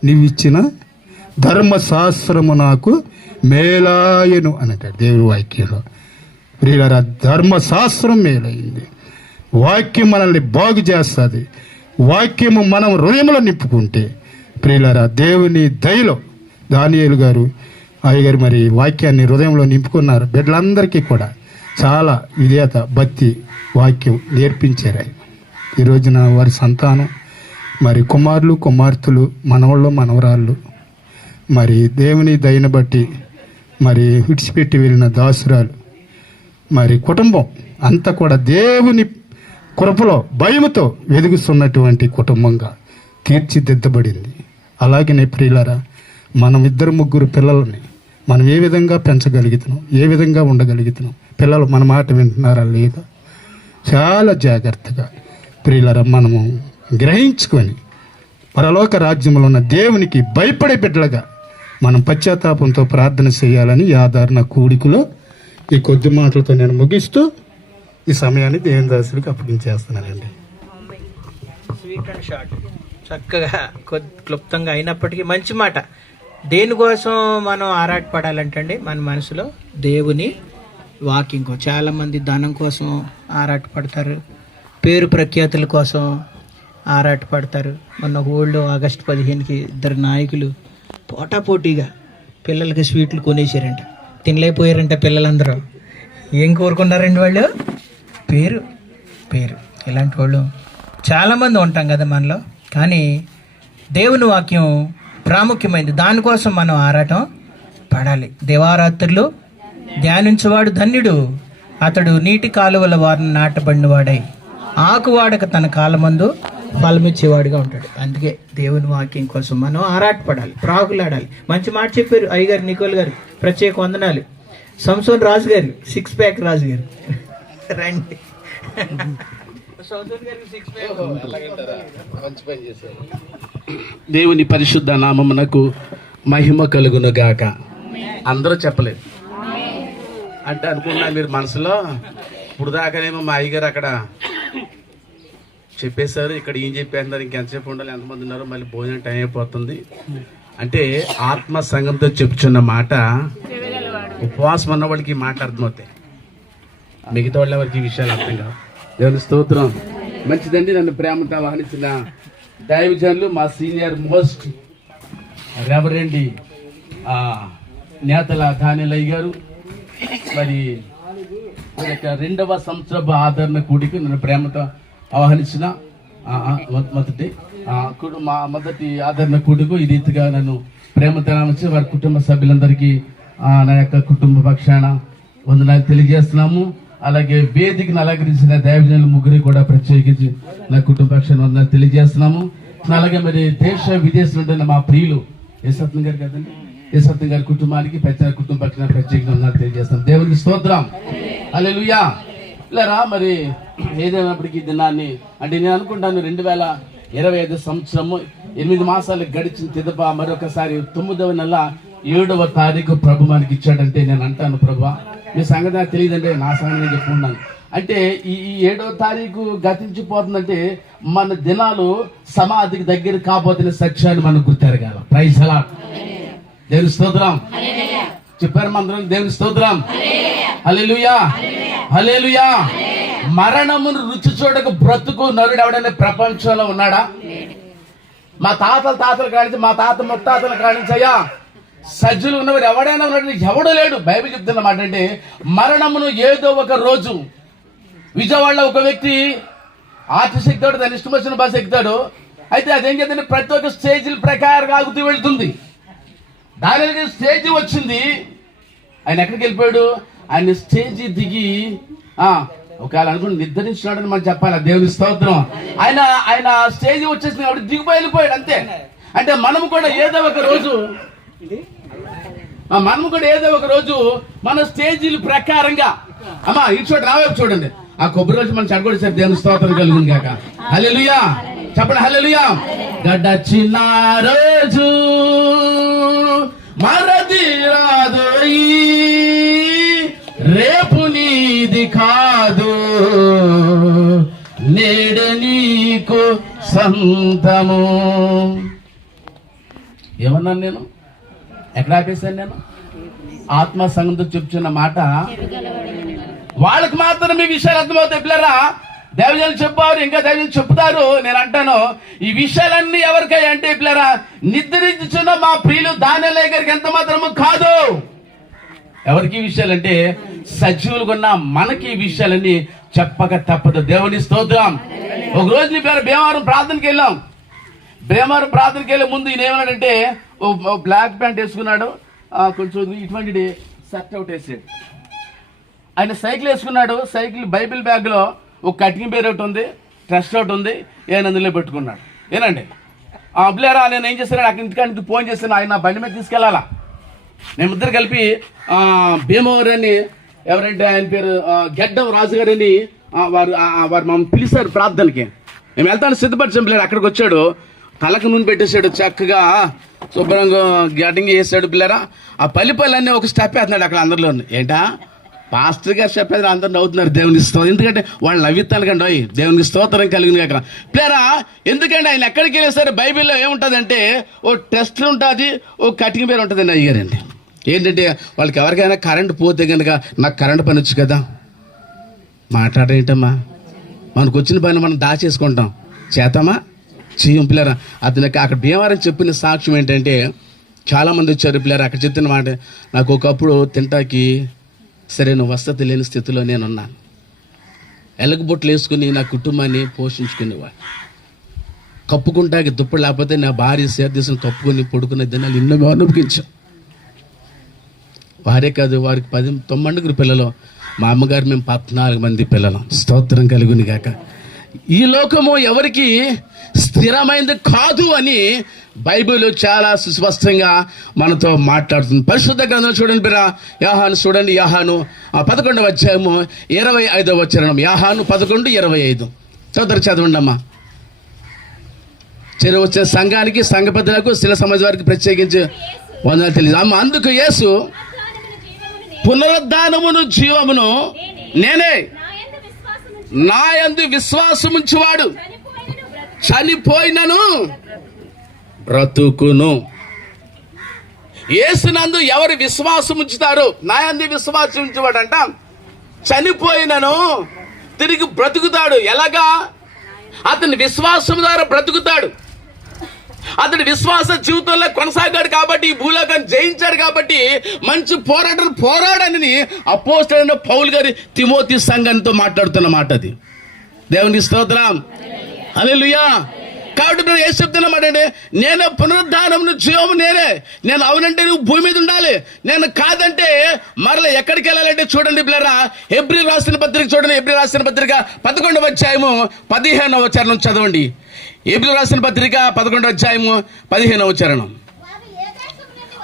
నీవిచ్చిన ధర్మశాస్త్రము నాకు మేలాయను అన్నట్టు దేవుడి వాక్యంలో. ప్రియులారా, ధర్మశాస్త్రం మేలైంది. వాక్యం మనల్ని బాగు చేస్తుంది. వాక్యము మనం హృదయంలో నింపుకుంటే ప్రియులారా, దేవుని దయలో దానియేలు గారు అయ్యగారు మరి వాక్యాన్ని హృదయంలో నింపుకున్నారు. బిడ్డలందరికీ కూడా చాలా విధేయత, భక్తి, వాక్యం నేర్పించారు. ఈ రోజున వారి సంతానం మరి కుమారులు, కుమార్తెలు, మనవళ్ళు, మనవరాళ్ళు మరి దేవుని దయను బట్టి మరి విడిచిపెట్టి వెళ్ళిన దాసురాలు మరి కుటుంబం అంతా కూడా దేవుని కృపలో భయముతో వెలుగుతున్నటువంటి కుటుంబంగా తీర్చిదిద్దబడింది. అలాగనే ప్రియులారా, మనం 2-3 పిల్లలని మనం ఏ విధంగా పెంచగలుగుతున్నాం, ఏ విధంగా ఉండగలుగుతున్నాం, పిల్లలు మన మాట వింటున్నారా లేదా, చాలా జాగ్రత్తగా ప్రియులారా మనము గ్రహించుకొని పరలోక రాజ్యంలో ఉన్న దేవునికి భయపడే బిడ్డలుగా మనం పశ్చాత్తాపంతో ప్రార్థన చేయాలని ఈ ఆదరణ కూడికలో ఈ కొద్ది మాటలతో నేను ముగిస్తూ ఈ సమయాన్ని దేవుని దాసులకు అప్పగించేస్తున్నానండి. స్వీట్ అండ్ షార్ట్, చక్కగా క్లుప్తంగా అయినప్పటికీ మంచి మాట. దేనికోసం మనం ఆరాటపడాలంటే మన మనసులో దేవుని వాకింగ్. చాలామంది ధనం కోసం ఆరాటపడతారు, పేరు ప్రఖ్యాతుల కోసం ఆరాటపడతారు. మొన్న ఓల్డ్ ఆగస్టు 15కి 2 నాయకులు పోటాపోటీగా పిల్లలకి స్వీట్లు కొనేసారంట, తినలేకపోయారంట పిల్లలందరూ. ఏం కోరుకున్నారండి వాళ్ళు? పేరు. ఇలాంటి వాళ్ళు చాలామంది ఉంటాం కదా మనలో. కానీ దేవుని వాక్యం ప్రాముఖ్యమైనది, దానికోసం మనం ఆరాటం పడాలి. దివారాత్రులు ధ్యానించేవాడు ధన్యుడు, అతడు నీటి కాలువల వారిని నాటబడిన వాడై ఆకువాడక తన కాలమందు ఫలమిచ్చేవాడుగా ఉంటాడు. అందుకే దేవుని వాక్యం కోసం మనం ఆరాటపడాలి, ప్రాకులాడాలి. మంచి మాట చెప్పారు అయ్యగారు నికోల్ గారు, ప్రత్యేక వందనాలు. సంసోన్ రాజు గారు, 6 ప్యాక్ రాజు గారు రండి. దేవుని పరిశుద్ధ నామమునకు మహిమ కలుగును గాక. అందరూ చెప్పలేదు అంటే అనుకున్నా మీరు మనసులో. ఇప్పుడు దాకానేమో మా అయ్యగారు అక్కడ చెప్పేశారు, ఇక్కడ ఏం చెప్పేస్తున్నారు, ఇంకెంతసేపు ఉండాలి, ఎంతమంది ఉన్నారు, మళ్ళీ భోజనం టైం అయిపోతుంది అంటే ఆత్మ సంఘంతో చెప్పుచున్న మాట ఉపవాసం ఉన్న వాళ్ళకి ఈ మాట అర్థమవుతాయి, మిగతా వాళ్ళ వరకు ఈ విషయాలు అర్థం కావు. దేవుని స్తోత్రం. మంచిదండి. నన్ను ప్రేమతో ఆహ్వానించిన దైవజనులు మా సీనియర్ మోస్ట్ రెవరెండ్ నేతల దానిలయ్య గారు, మరి 2వ సంవత్సరపు ఆదరణ కూడికి నన్ను ప్రేమతో ఆహ్వానించిన మొదటి ఆదరణ కూడికు ఈ రీతిగా నన్ను ప్రేమతో ఆహ్వానించి వారి కుటుంబ సభ్యులందరికీ నా యొక్క కుటుంబ పక్షాన వందనాలు తెలియజేస్తున్నాము. అలాగే వేదికను అలంకరించిన దైవజనులు 3 కూడా ప్రత్యేకించి నా కుటుంబ పక్షాన వందనాలు తెలియజేస్తున్నాము. అలాగే మరి దేశ విదేశం ఉంటున్న మా ప్రియులు యశరత్న గారు కదండి, యశరత్న గారి కుటుంబానికి పెద్ద కుటుంబ పక్షాన ప్రత్యేకంగా వందనాలు తెలియజేస్తాం. దేవునికి స్తోత్రం. హల్లెలూయా. ఇలారా మరి ఏదైనప్పటికీ దినాన్ని అంటే నేను అనుకుంటాను 2025 సంవత్సరము 8 మాసాలు గడిచిన తిదప మరొకసారి 9వ నెల 7వ తారీఖు ప్రభు మనకి ఇచ్చాడంటే నేను అంటాను, ప్రభా మీ సంగతి నాకు తెలియదంటే నా సంగతి నేను చెప్పుకున్నాను. అంటే ఈ 7వ తారీఖు గతించిపోతుందంటే మన దినాలు సమాధికి దగ్గర కాబోతున్న సత్యాన్ని మనం గుర్తెరగాలి. Praise allot. దేవుని స్తోత్రం. చెప్పారు మందరం దేవుని స్తోత్రం. హల్లెలూయా, హల్లెలూయా. మరణమును రుచి చూడక బ్రతుకు నరుడు ఎవడైనా ప్రపంచంలో ఉన్నాడా? మా తాతల కానించి, మా తాత ముత్తాతల కానించి అయ్యా సజ్జులు ఉన్నవాడు ఎవడైనా ఉన్నాడు? ఎవడు లేడు. బైబిల్ చెప్తున్న మాట అంటే మరణమును ఏదో ఒక రోజు. విజయవాడలో ఒక వ్యక్తి ఆర్టిస్ట్ ఎక్కుతాడు, దాని ఇష్టం వచ్చిన బస్సు ఎక్కుతాడు. అయితే అదేం చేద్దంటే ప్రతి ఒక్క స్టేజీల ప్రకారం ఆగుతూ వెళ్తుంది. దానికి స్టేజీ వచ్చింది, ఆయన ఎక్కడికి వెళ్ళిపోయాడు? ఆయన స్టేజీ దిగి ఒకవేళ అనుకుని నిర్ధరించినాడని మనం చెప్పాలి. దేవుని స్తోత్రం. ఆయన స్టేజీ వచ్చేసి ఆవిడ దిగిపోయి వెళ్ళిపోయాడు అంతే. అంటే మనము కూడా ఏదో ఒక రోజు మన స్టేజీల ప్రకారంగా అమ్మా ఇటు చూడండి, రావైపు చూడండి, ఆ కొబ్బరి రోజు మనం చెడగొడేసారు. దేవుని స్తోత్రం కలుగును గాక. హల్లెలూయా చెప్పండి. హల్లెలూయా. గడచిన రోజు మరది రాదోయి, రేపు నీది కాదు, నేడు నీకు సంతము. ఏమన్నాను నేను? ఎక్కడ ఆపేశాను నేను? ఆత్మ సంఘంతో చెప్తున్న మాట వాళ్ళకి మాత్రం ఈ విషయాలు అర్థమవుతాయి. పిల్లరా, దైవజనులు చెప్పారు, ఇంకా దైవజనులు చెప్తారు. నేను అంటాను, ఈ విషయాలన్నీ ఎవరికై అంటే పిల్లరా, నిద్రించుచున్న మా ప్రియులు దానియేలు గారికి ఎంత మాత్రము కాదు. ఎవరికి ఈ విషయాలంటే సజీవులుగా ఉన్న మనకి ఈ విషయాలన్నీ చెప్పక తప్పదు. దేవుని స్తోత్రం. ఒక రోజు నీ పేరు భీమవరం ప్రార్థనకి వెళ్ళాం. భీమవరం ప్రార్థనకి వెళ్ళే ముందు ఈయన ఏమన్నాడంటే, ఓ బ్లాక్ ప్యాంట్ వేసుకున్నాడు, కొంచెం ఇటువంటి షర్ట్ అవుట్ వేసాడు. ఆయన సైకిల్ వేసుకున్నాడు. సైకిల్ బైబిల్ బ్యాగ్ లో ఒక కటింగ్ పేరు ఒకటి ఉంది, ట్రస్ట్ ఒకటి ఉంది, ఏమైనా అందులో పెట్టుకున్నాడు. ఏనండి అబ్లేరా, నేను ఏం చేస్తాను, అక్కడ ఇంటికానికి ఫోన్ చేస్తాను, ఆయన నా బండి మీద తీసుకెళ్లాలా. మేమిద్దరు కలిపి భీమవరాన్ని, ఎవరంటే ఆయన పేరు గెడ్డం రాజుగారని, వారు మమ్మల్ని పిలిచారు ప్రార్థనకి. మేము వెళ్తాను సిద్ధపరిచాం. పిల్లలు అక్కడికి వచ్చాడు, తలకు నూనె పెట్టేశాడు, చక్కగా శుభ్రంగా గడ్డింగ్ చేసాడు. పిల్లరా ఆ పల్లెపల్లన్నీ ఒక స్టెప్ వేస్తున్నాడు అక్కడ అందరిలో. ఏంటా పాస్టర్ గారు స్టెప్ వేసిన అందరు నవ్వుతున్నారు. దేవునికి స్తోత్రం. ఎందుకంటే వాళ్ళు నవ్వుతాను కండి, దేవునికి స్తోత్రం కలిగిన కాక. పిల్లరా ఎందుకంటే ఆయన ఎక్కడికి వెళ్ళినా సరే బైబిల్లో ఏముంటుందంటే ఓ టెస్ట్ ఉంటుంది, ఓ కటింగ్ పేరు ఉంటుందండి అయ్యారండి. ఏంటంటే వాళ్ళకి ఎవరికైనా కరెంట్ పోతే కనుక నాకు కరెంట్ పని వచ్చు కదా, మాట్లాడేంటమ్మా, మనకు వచ్చిన పని మనం దాచేసుకుంటాం, చేతామా చెయ్యం. పిల్లరా అతనికి అక్కడ భీమవరం చెప్పిన సాక్ష్యం ఏంటంటే, చాలామంది వచ్చారు పిల్లరా. అక్కడ చెప్తున్న మాట, నాకు ఒకప్పుడు తింటాకి సరైన వసతి లేని స్థితిలో నేనున్నాను. ఎలగబొట్లు వేసుకుని నా కుటుంబాన్ని పోషించుకునేవాడు. కప్పుకుంటాకి దుప్పటి లేకపోతే నా భార్య సేదీసం కప్పుకొని పడుకునే దినాలు ఎన్నో అనుభవించాం. వారే కాదు, వారికి 9 పిల్లలు, మా అమ్మగారు మేము 14 మంది పిల్లలు. స్తోత్రం కలుగుని గాక. ఈ లోకము ఎవరికి స్థిరమైనది కాదు అని బైబిల్ చాలా సుస్పష్టంగా మనతో మాట్లాడుతుంది. పరిశుద్ధ గ్రంథం చూడండి బిరా, యాహాను చూడండి. యాహాను 11వ అధ్యాయము 25వ వచనం. యాహాను 11:25 చదవండి అమ్మా. చెరువు వచ్చే సంఘానికి, సంఘ పెద్దలకు, శిల సమాజ వారికి ప్రత్యేకించి వందనాలు తెలియదు అమ్మ. అందుకు యేసు, పునరుద్ధానమును జీవమును నేనే, నా యందు విశ్వాసముంచువాడు చనిపోయినను బ్రతుకును. యేసునందు ఎవరు విశ్వాసం ఉంచుతారు, నా యందు విశ్వాసం ఉంచువాడు అంట చనిపోయినను తిరిగి బ్రతుకుతాడు. ఎలాగా? అతని విశ్వాసం ద్వారా బ్రతుకుతాడు. అతడి విశ్వాస జీవితంలో కొనసాగాడు కాబట్టి, ఈ భూలోకాన్ని జయించాడు కాబట్టి, మంచి పోరాడని అపోస్తలుడైన పౌలు గారి తిమోతి సంఘంతో మాట్లాడుతున్న మాట అది. దేవునికి స్తోత్రం. హల్లెలూయా. కాబట్టి నువ్వు ఏం చెప్తున్నమాట అంటే, నేను పునరుద్ధానమును జీవము నేనే. నేను అవునంటే నువ్వు భూమి మీద ఉండాలి, నేను కాదంటే మరలా ఎక్కడికి వెళ్ళాలంటే చూడండి పిల్లరా, హెబ్రీ రాసిన పత్రిక చూడండి. హెబ్రీ రాసిన పత్రిక 11వ అధ్యాయము 15వ వచనం చదవండి. హెబ్రీ రాసిన పత్రిక 11వ అధ్యాయము 15వ వచనం.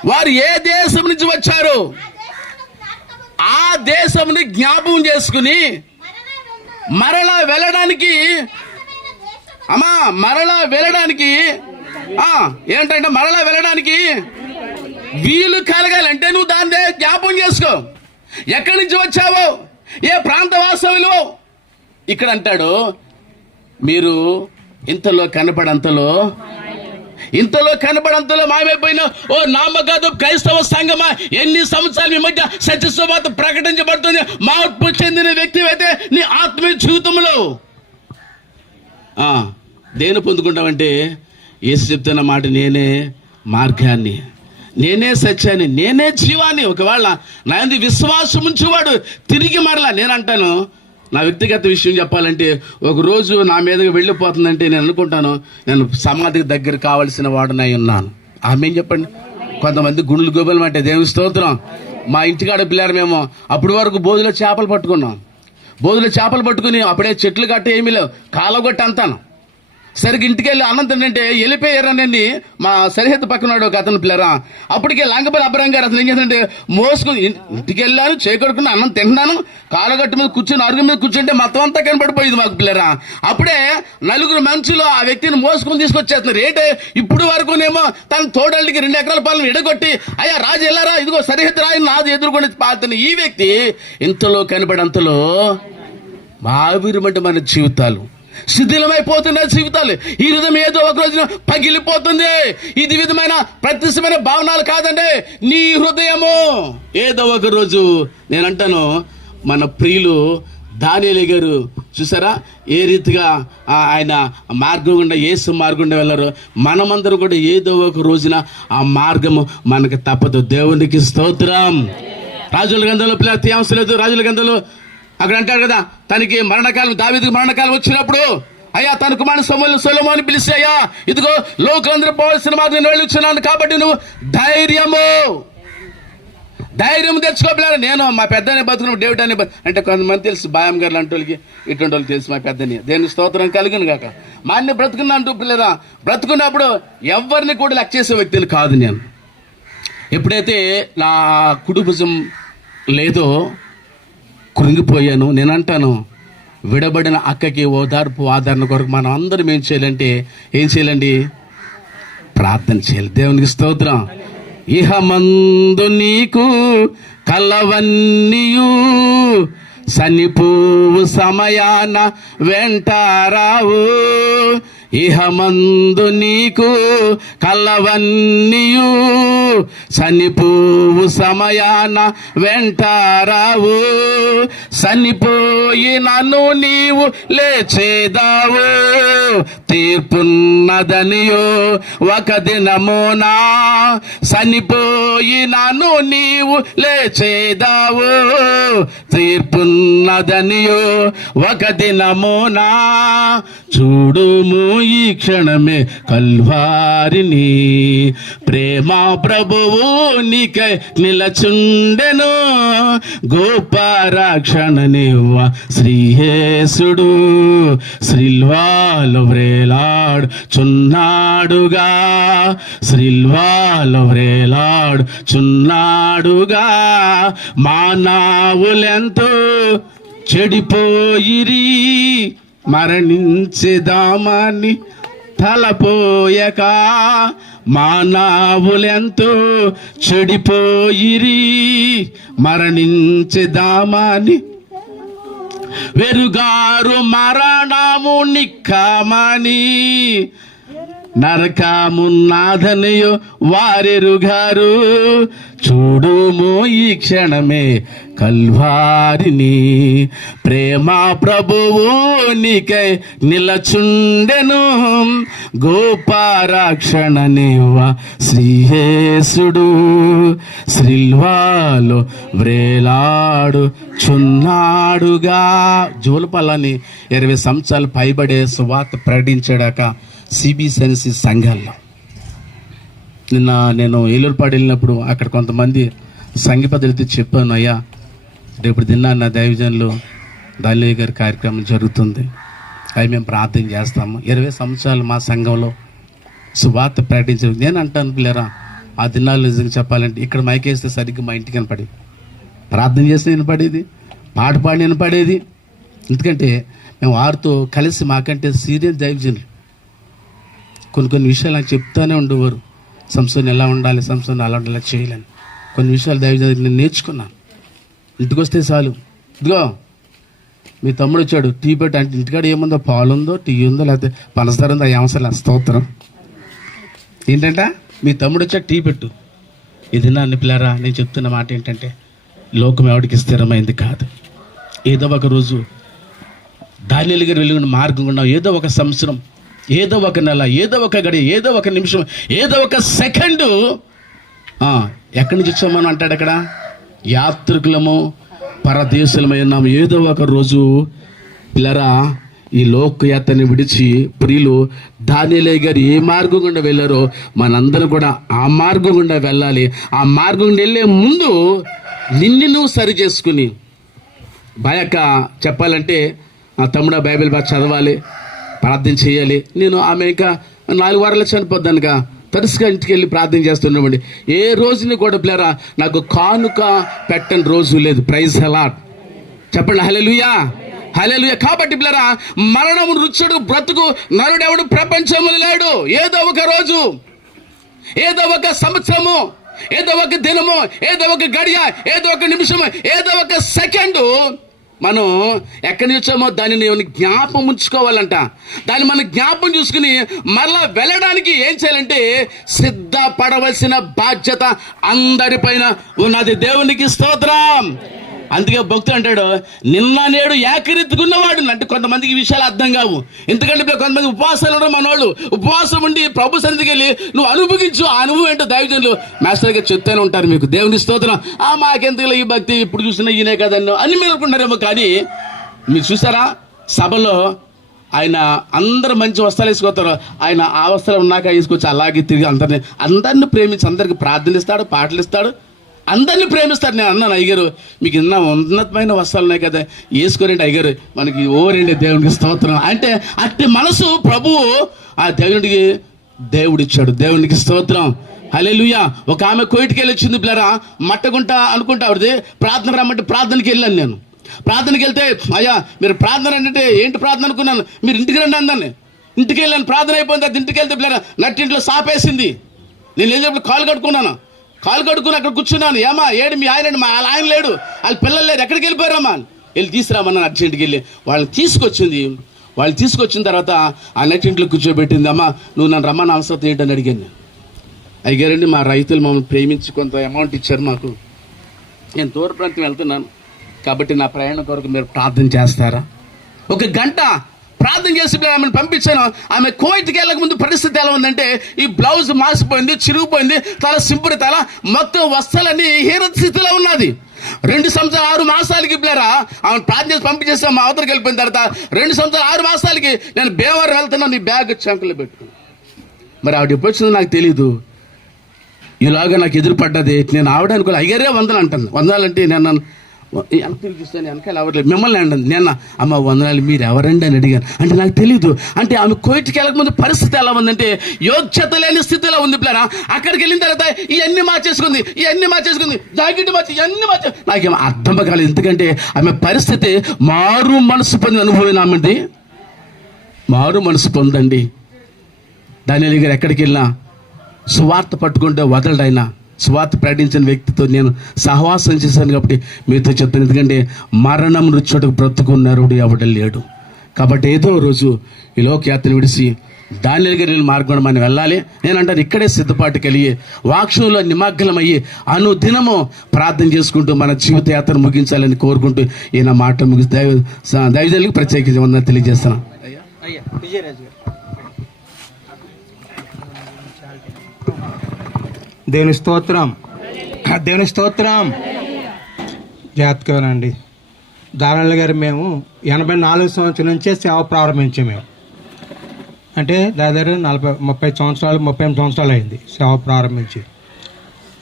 వారు ఏ దేశం నుంచి వచ్చారు ఆ దేశంని జ్ఞాపకం చేసుకుని మరలా వెళ్ళడానికి, అమ్మా మరలా వెళ్ళడానికి ఏంటంటే మరలా వెళ్ళడానికి వీలు కలగాలంటే నువ్వు దాన్ని జ్ఞాపకం చేసుకో. ఎక్కడి నుంచి వచ్చావో, ఏ ప్రాంత వాసవులు. ఇక్కడ అంటాడు, మీరు ఇంతలో కనపడంతలో మాయమైపోయిన ఓ నామకాదు క్రైస్తవ సంఘమా, ఎన్ని సంవత్సరాలు మీ మధ్య సత్యసువార్త ప్రకటించబడుతుంది. మార్పు చెందిన వ్యక్తి అయితే నీ ఆత్మీయ జీవితంలో దేని పొందుకుంటామంటే, యేసు చెప్తున్న మాట, నేనే మార్గాన్ని, నేనే సత్యాన్ని, నేనే జీవాన్ని. ఒకవేళ నా యందు విశ్వాసం ఉంచేవాడు తిరిగి మరలా. నేను అంటాను, నా వ్యక్తిగత విషయం చెప్పాలంటే, ఒక రోజు నా మీదకి వెళ్ళిపోతుందంటే నేను అనుకుంటాను, నేను సమాధికి దగ్గర కావలసిన వాడునై ఉన్నాను. ఆమె చెప్పండి. కొంతమంది గుండెలు గోబెలు అంటే దేవుని స్తోత్రం. మా ఇంటికాడ పిల్లలు మేము అప్పటి వరకు బోధులో చేపలు పట్టుకున్నాం. బోధులో చేపలు పట్టుకుని అప్పుడే చెట్లు కట్ట ఏమీ లేవు, కాలగొట్టి అంతాను. సరిగ్గా ఇంటికి వెళ్ళి అన్నం తింటే వెళ్ళిపోయారనండి. మా సరిహద్దు పక్కనాడు ఒక అతను పిల్లరా, అప్పటికే లంగపల్లి అబ్బరం గారు అతను ఏం చేస్తుంటే మోసుకుని ఇంటికి వెళ్ళాను, చేకొడుకుని అన్నం తింటున్నాను, కాలగట్టు మీద కూర్చొని అరుగు మీద కూర్చుంటే మొత్తం అంతా కనబడిపోయింది మాకు పిల్లరా. అప్పుడే 4 మనుషులు ఆ వ్యక్తిని మోసుకుని తీసుకొచ్చేస్తున్నారు. ఏంటే ఇప్పుడు వరకునేమో తన తోడళ్ళకి 2 ఎకరాల పాలను ఎడగొట్టి, అయ్యా రాజు వెళ్ళారా, ఇదిగో సరిహద్దు రాయి నాది ఎదుర్కొని పాడుతున్న ఈ వ్యక్తి ఇంతలో కనబడంతలో మావిరమంటే మన జీవితాలు శిథిలమైపోతున్న జీవితాలు. ఈ హృదయం ఏదో ఒక రోజున పగిలిపోతుంది. ఇది విధమైన ప్రత్యక్షమైన భావనలు కాదండి. నీ హృదయము ఏదో ఒక రోజు, నేనంటాను, మన ప్రియులు దానియేలు గారు చూసారా ఏ రీతిగా ఆయన మార్గం గుండా యేసు మార్గం గుండా వెళ్ళారో మనమందరం కూడా ఏదో ఒక రోజున ఆ మార్గము మనకు తప్పదు. దేవునికి స్తోత్రం. రాజుల గ్రంథంలో పిల్లలు అవసరం లేదు. రాజుల గ్రంథంలో అక్కడ అంటారు కదా, తనకి మరణకాలం, దావీదుకు మరణకాలం వచ్చినప్పుడు అయ్యా తన కుమారుడు సొలొమోను పిలిచి, అయ్యా ఇదిగో లోకులందరూ పోవాల్సిన మార్గం నేను వెళ్ళొచ్చున్నాను కాబట్టి నువ్వు ధైర్యం తెచ్చుకోపిల్లారు. నేను మా పెద్దని బతుకున్నాను, డేవిడ్ అని అంటే కొంతమంది తెలుసు, బాయం గారు లాంటి వాళ్ళకి ఇటువంటి వాళ్ళకి తెలుసు మా పెద్దని. దేని స్తోత్రం కలిగిన కాక మా అన్ని బ్రతుకున్నా అంటూ పిల్లరా, బ్రతుకున్నప్పుడు ఎవరిని కూడా లెక్క చేసే వ్యక్తులు కాదు. నేను ఎప్పుడైతే నా కుడి భుజం లేదో కృంగిపోయాను. నేను అంటాను, విడబడిన అక్కకి ఓదార్పు ఆదరణ కొరకు మనం అందరం ఏం చేయాలండి? ప్రార్థన చేయాలి. దేవునికి స్తోత్రం. ఇహమందు నీకు కలవన్నీయు సనిపోవు సమయాన వెంటారావు. ఇహమందు నీకు కలవన్నీయు సనిపోవు సమయాన వెంటారావు. సనిపోయి నన్ను నీవు లేచేదావు. తీర్పున్నదనియో ఒక దినమునా సనిపోయి నన్ను నీవు లేచేదావు. తీర్పున్నదనియో ఒక దినమునా చూడుము ఈ క్షణమే కల్వారిని. ప్రేమ ప్రభువు నీకై నిలచుండెను. గొప్ప రక్షణనివ్వ శ్రీయేసుడు శ్రీల్వాలో వ్రేలాడుచున్నాడుగా. శ్రీల్వాలో వ్రేలాడుచున్నాడుగా. మానవులెంతో చెడిపోయిరి మరణించేదామని తలపోయక. మానవులెంతో చెడిపోయిరి మరణించేదామని వెరుగారు మరణము నిక్కమని. నరకమున్నాదనియో వారెరుగారు. చూడుము ఈ క్షణమే కల్వారిని. ప్రేమ ప్రభువు నీకై నిలచుండెను. గొప్ప రక్షణనివ్వ శ్రీయేసుడు శ్రీల్వాలో వ్రేలాడుచున్నాడుగా. జోలపల్లని 20 సంవత్సరాలు పైబడే సువార్త ప్రకటించాడాక సిబిసిఎన్సి సంఘాల్లో నిన్న నేను ఏలూరుపాడు వెళ్ళినప్పుడు అక్కడ కొంతమంది సంఘ పద్ధతి చెప్పాను, అయ్యా రేపు దిన్నా నా దైవజనులు దానియేలు గారి కార్యక్రమం జరుగుతుంది, అవి మేము ప్రార్థన చేస్తాము. 20 సంవత్సరాలు మా సంఘంలో సువార్త ప్రకటించారు. నేను అంటాను పిల్లరా, ఆ దినాలు నిజంగా చెప్పాలంటే ఇక్కడ మైకేస్తే సరిగ్గా మా ఇంటికి వినపడేది, ప్రార్థన చేస్తే వినపడేది, పాట పాడి వినపడేది. ఎందుకంటే మేము వారితో కలిసి మాకంటే సీరియస్ దైవజనులు కొన్ని విషయాలు నాకు చెప్తానే ఉండేవారు. సంస్థను ఎలా ఉండాలి, సంస్థను అలా ఉండాలి చేయాలని కొన్ని విషయాలు దైవజనులు నేను నేర్చుకున్నాను. ఇంటికి వస్తే చాలు, ఇదిగో మీ తమ్ముడు వచ్చాడు టీ పెట్టి అంటే ఇంటికాడ ఏముందో, పాలు ఉందో, టీ ఉందో, లేకపోతే పనసర ఉందో, అవసరం స్తోత్రం. ఏంటంటే మీ తమ్ముడు వచ్చాడు టీ పెట్టు. ఇది నన్ను పిల్లరా, నేను చెప్తున్న మాట ఏంటంటే లోకం ఎవరికి స్థిరమైంది కాదు. ఏదో ఒక రోజు దానియేలు గారు వెలుగున్న మార్గం గుండా ఏదో ఒక సంవత్సరం, ఏదో ఒక నెల, ఏదో ఒక గడి, ఏదో ఒక నిమిషం, ఏదో ఒక సెకండు ఎక్కడి నుంచి వచ్చామని అంటాడు అక్కడ, యాత్రికులము పరదేశులమై ఉన్నాము. ఏదో ఒక రోజు పిల్లరా ఈ లోకయాత్రని విడిచి ప్రియులు దానియేలు గారు ఏ మార్గం గుండా వెళ్ళారో మనందరం కూడా ఆ మార్గం గుండా వెళ్ళాలి. ఆ మార్గం గుండా వెళ్ళే ముందు నిన్ను నువ్వు సరి చేసుకుని భయక చెప్పాలంటే ఆ తమ్ముడ బైబిల్ బాగా చదవాలి, ప్రార్థన చేయాలి. నేను ఆమె ఇంకా 4 వారాలు చనిపోద్దానుగా తరచుగా ఇంటికి వెళ్ళి ప్రార్థన చేస్తున్నామండి. ఏ రోజుని కూడా పిల్లరా నాకు కానుక పెట్టని రోజు లేదు. ప్రైజ్ అలాట్ చెప్పండి, హల్లెలూయా హల్లెలూయా. కాబట్టి పిల్లరా మరణము రుచుడు బ్రతుకు నరుడెవడు ప్రపంచంలో లేడు. ఏదో ఒక రోజు, ఏదో ఒక సంవత్సరము, ఏదో ఒక దినము, ఏదో ఒక గడియ, ఏదో ఒక నిమిషము, ఏదో ఒక సెకండు మనం ఎక్కడి నుంచి వచ్చామో దానిని జ్ఞాపం ఉంచుకోవాలంట. దాన్ని మనం జ్ఞాపం చూసుకుని మరలా వెళ్ళడానికి ఏం చేయాలంటే సిద్ధపడవలసిన బాధ్యత అందరిపైన ఉన్నది. దేవునికి స్తోత్రం. అందుకే భక్తుడు అంటాడు, నిన్న నేడు ఏకరీతికున్నవాడు. అంటే కొంతమందికి ఈ విషయాలు అర్థం కావు. ఎందుకంటే ఇప్పుడు కొంతమంది ఉపవాసాలు ఉండడం, మనోళ్ళు ఉపవాసం ఉండి ప్రభు సన్నిధికి వెళ్ళి నువ్వు అనుభవించు, ఆ అనుభవం ఏంటో దైవజనులు మాస్టర్గా చెప్తూనే ఉంటారు. మీకు దేవుని స్తోత్రం. మాకెందుకు ఈ భక్తి, ఇప్పుడు చూసినా ఈయనే కదన్నో అని మీరు అనుకుంటారేమో. కానీ మీరు చూసారా, సభలో ఆయన అందరు మంచి వస్త్రాలు వేసుకొస్తారు. ఆయన ఆ వస్త్రాలు ఉన్నాక వేసుకొచ్చి అలాగే తిరిగి అందరిని ప్రేమించి అందరికి ప్రార్థన ఇస్తాడు, పాటలు ఇస్తాడు, అందరినీ ప్రేమిస్తాడు. నేను అన్నాను, అయ్యగారు మీకు ఇన్న ఉన్నతమైన వస్త్రాలు ఉన్నాయి కదా, వేసుకోరండి అయ్యగారు, మనకి ఓరండి దేవునికి స్తోత్రం అంటే. అట్టి మనసు ప్రభువు ఆ దేవుడిచ్చాడు. దేవునికి స్తోత్రం. హల్లెలూయా. ఒక ఆమె కోయిటికి వెళ్ళి వచ్చింది పిల్లరా, మట్టగుంట అనుకుంటా ఆవిడది. ప్రార్థన రమ్మంటే ప్రార్థనకి వెళ్ళాను. నేను ప్రార్థనకి వెళ్తే, అయ్యా మీరు ప్రార్థన అంటే ఏంటి ప్రార్థన అనుకున్నాను, మీరు ఇంటికి రండి అందాన్ని. ఇంటికి వెళ్ళాను, ప్రార్థన అయిపోయింది. అది ఇంటికి వెళ్తే పిల్లరా నట్టింట్లో సాపేసింది. నేను వెళ్ళేటప్పుడు కాలు కడుక్కున్నాను అక్కడ కూర్చున్నాను. ఏమా ఏడు మీ ఆయన, మా ఆయన లేడు, వాళ్ళ పిల్లలు లేరు, ఎక్కడికి వెళ్ళిపోయారమ్మా, వెళ్ళి తీసుకురామన్నాను అర్జెంట్కి వెళ్ళి. వాళ్ళని తీసుకొచ్చిన తర్వాత ఆ నట్టింట్లో కూర్చోబెట్టింది. అమ్మా నువ్వు నన్ను రమ్మని అవసరం ఏంటని అడిగాను. అడిగారండి, మా రైతులు మమ్మల్ని ప్రేమించి కొంత అమౌంట్ ఇచ్చారు మాకు, నేను దూర ప్రాంతం వెళ్తున్నాను కాబట్టి నా ప్రయాణం కొరకు మీరు ప్రార్థన చేస్తారా? 1 గంట ప్రార్థన చేసి ఆమెను పంపించాను. ఆమె కోయిట్కి వెళ్ళక ముందు పరిస్థితి ఎలా ఉందంటే, ఈ బ్లౌజ్ మాసిపోయింది, చిరిగిపోయింది, తల సింపురు తల, మొత్తం వస్త్రాలన్నీ హీన స్థితిలో ఉన్నది. 2 సంవత్సరాలు 6 మాసాలకి పిల్లరా ఆమె ప్రార్థన చేసి పంపించేస్తాం. మా అవతరికి వెళ్ళిపోయిన తర్వాత 2 సంవత్సరాలు 6 మాసాలకి నేను భీమవరం వెళ్తున్నాను, నీ బ్యాగ్ చంకలో పెట్టుకున్నాను. మరి ఆవిడ ఎప్పుడు వచ్చిందో నాకు తెలీదు. ఇలాగా నాకు ఎదురుపడ్డది. నేను ఆవిడ అనుకోలే, అయ్యారే వందలు అంటాను. వందలంటే నేను వెనక తిరిగి చూస్తాను, వెనకాల ఎవరు మిమ్మల్ని అండి. నేను అమ్మ వందనాలు మీరు ఎవరండి అని అడిగాను. అంటే నాకు తెలీదు. అంటే ఆమె కోయిట్కి వెళ్ళక ముందు పరిస్థితి ఎలా ఉందంటే, యోగ్యత లేని స్థితిలో ఉంది పిల్లరా. అక్కడికి వెళ్ళిన తర్వాత ఇవన్నీ మార్చేసుకుంది, జాకెట్ మార్చి ఇవన్నీ నాకేమో అర్థం కాలేదు. ఎందుకంటే ఆమె పరిస్థితి మారు మనసు పొందిన అనుభవం. ఆమెది మారు మనసు పొందండి. దానియేలు గారు ఎక్కడికి వెళ్ళినా సువార్త పట్టుకుంటే వదలడైనా. స్వార్థ ప్రకటించిన వ్యక్తితో నేను సహవాసం చేశాను కాబట్టి మీతో చెప్తాను. ఎందుకంటే మరణం రుచోటకు బ్రతుకున్నారు ఎవడ లేడు. కాబట్టి ఏదో రోజు ఈ లోకయాత్ర విడిసి దానియేలు గారి మార్గం మనం వెళ్ళాలి. నేనంటాను, ఇక్కడే సిద్ధపాటు కలిగి వాక్షంలో నిమగ్నమయ్యి అనుదినము ప్రార్థన చేసుకుంటూ మన జీవిత యాత్ర ముగించాలని కోరుకుంటూ ఈయన మాట ముగి దైవజనులకు ప్రత్యేకించి వందనాలు తెలియజేస్తాను. దేవుని స్తోత్రం, దేవుని స్తోత్రం. జాతకనండి దానియేలు గారు మేము 84 సంవత్సరం నుంచే సేవ ప్రారంభించాము. మేము అంటే దాదాపు 30 సంవత్సరాలు 38 సంవత్సరాలు అయింది సేవ ప్రారంభించి.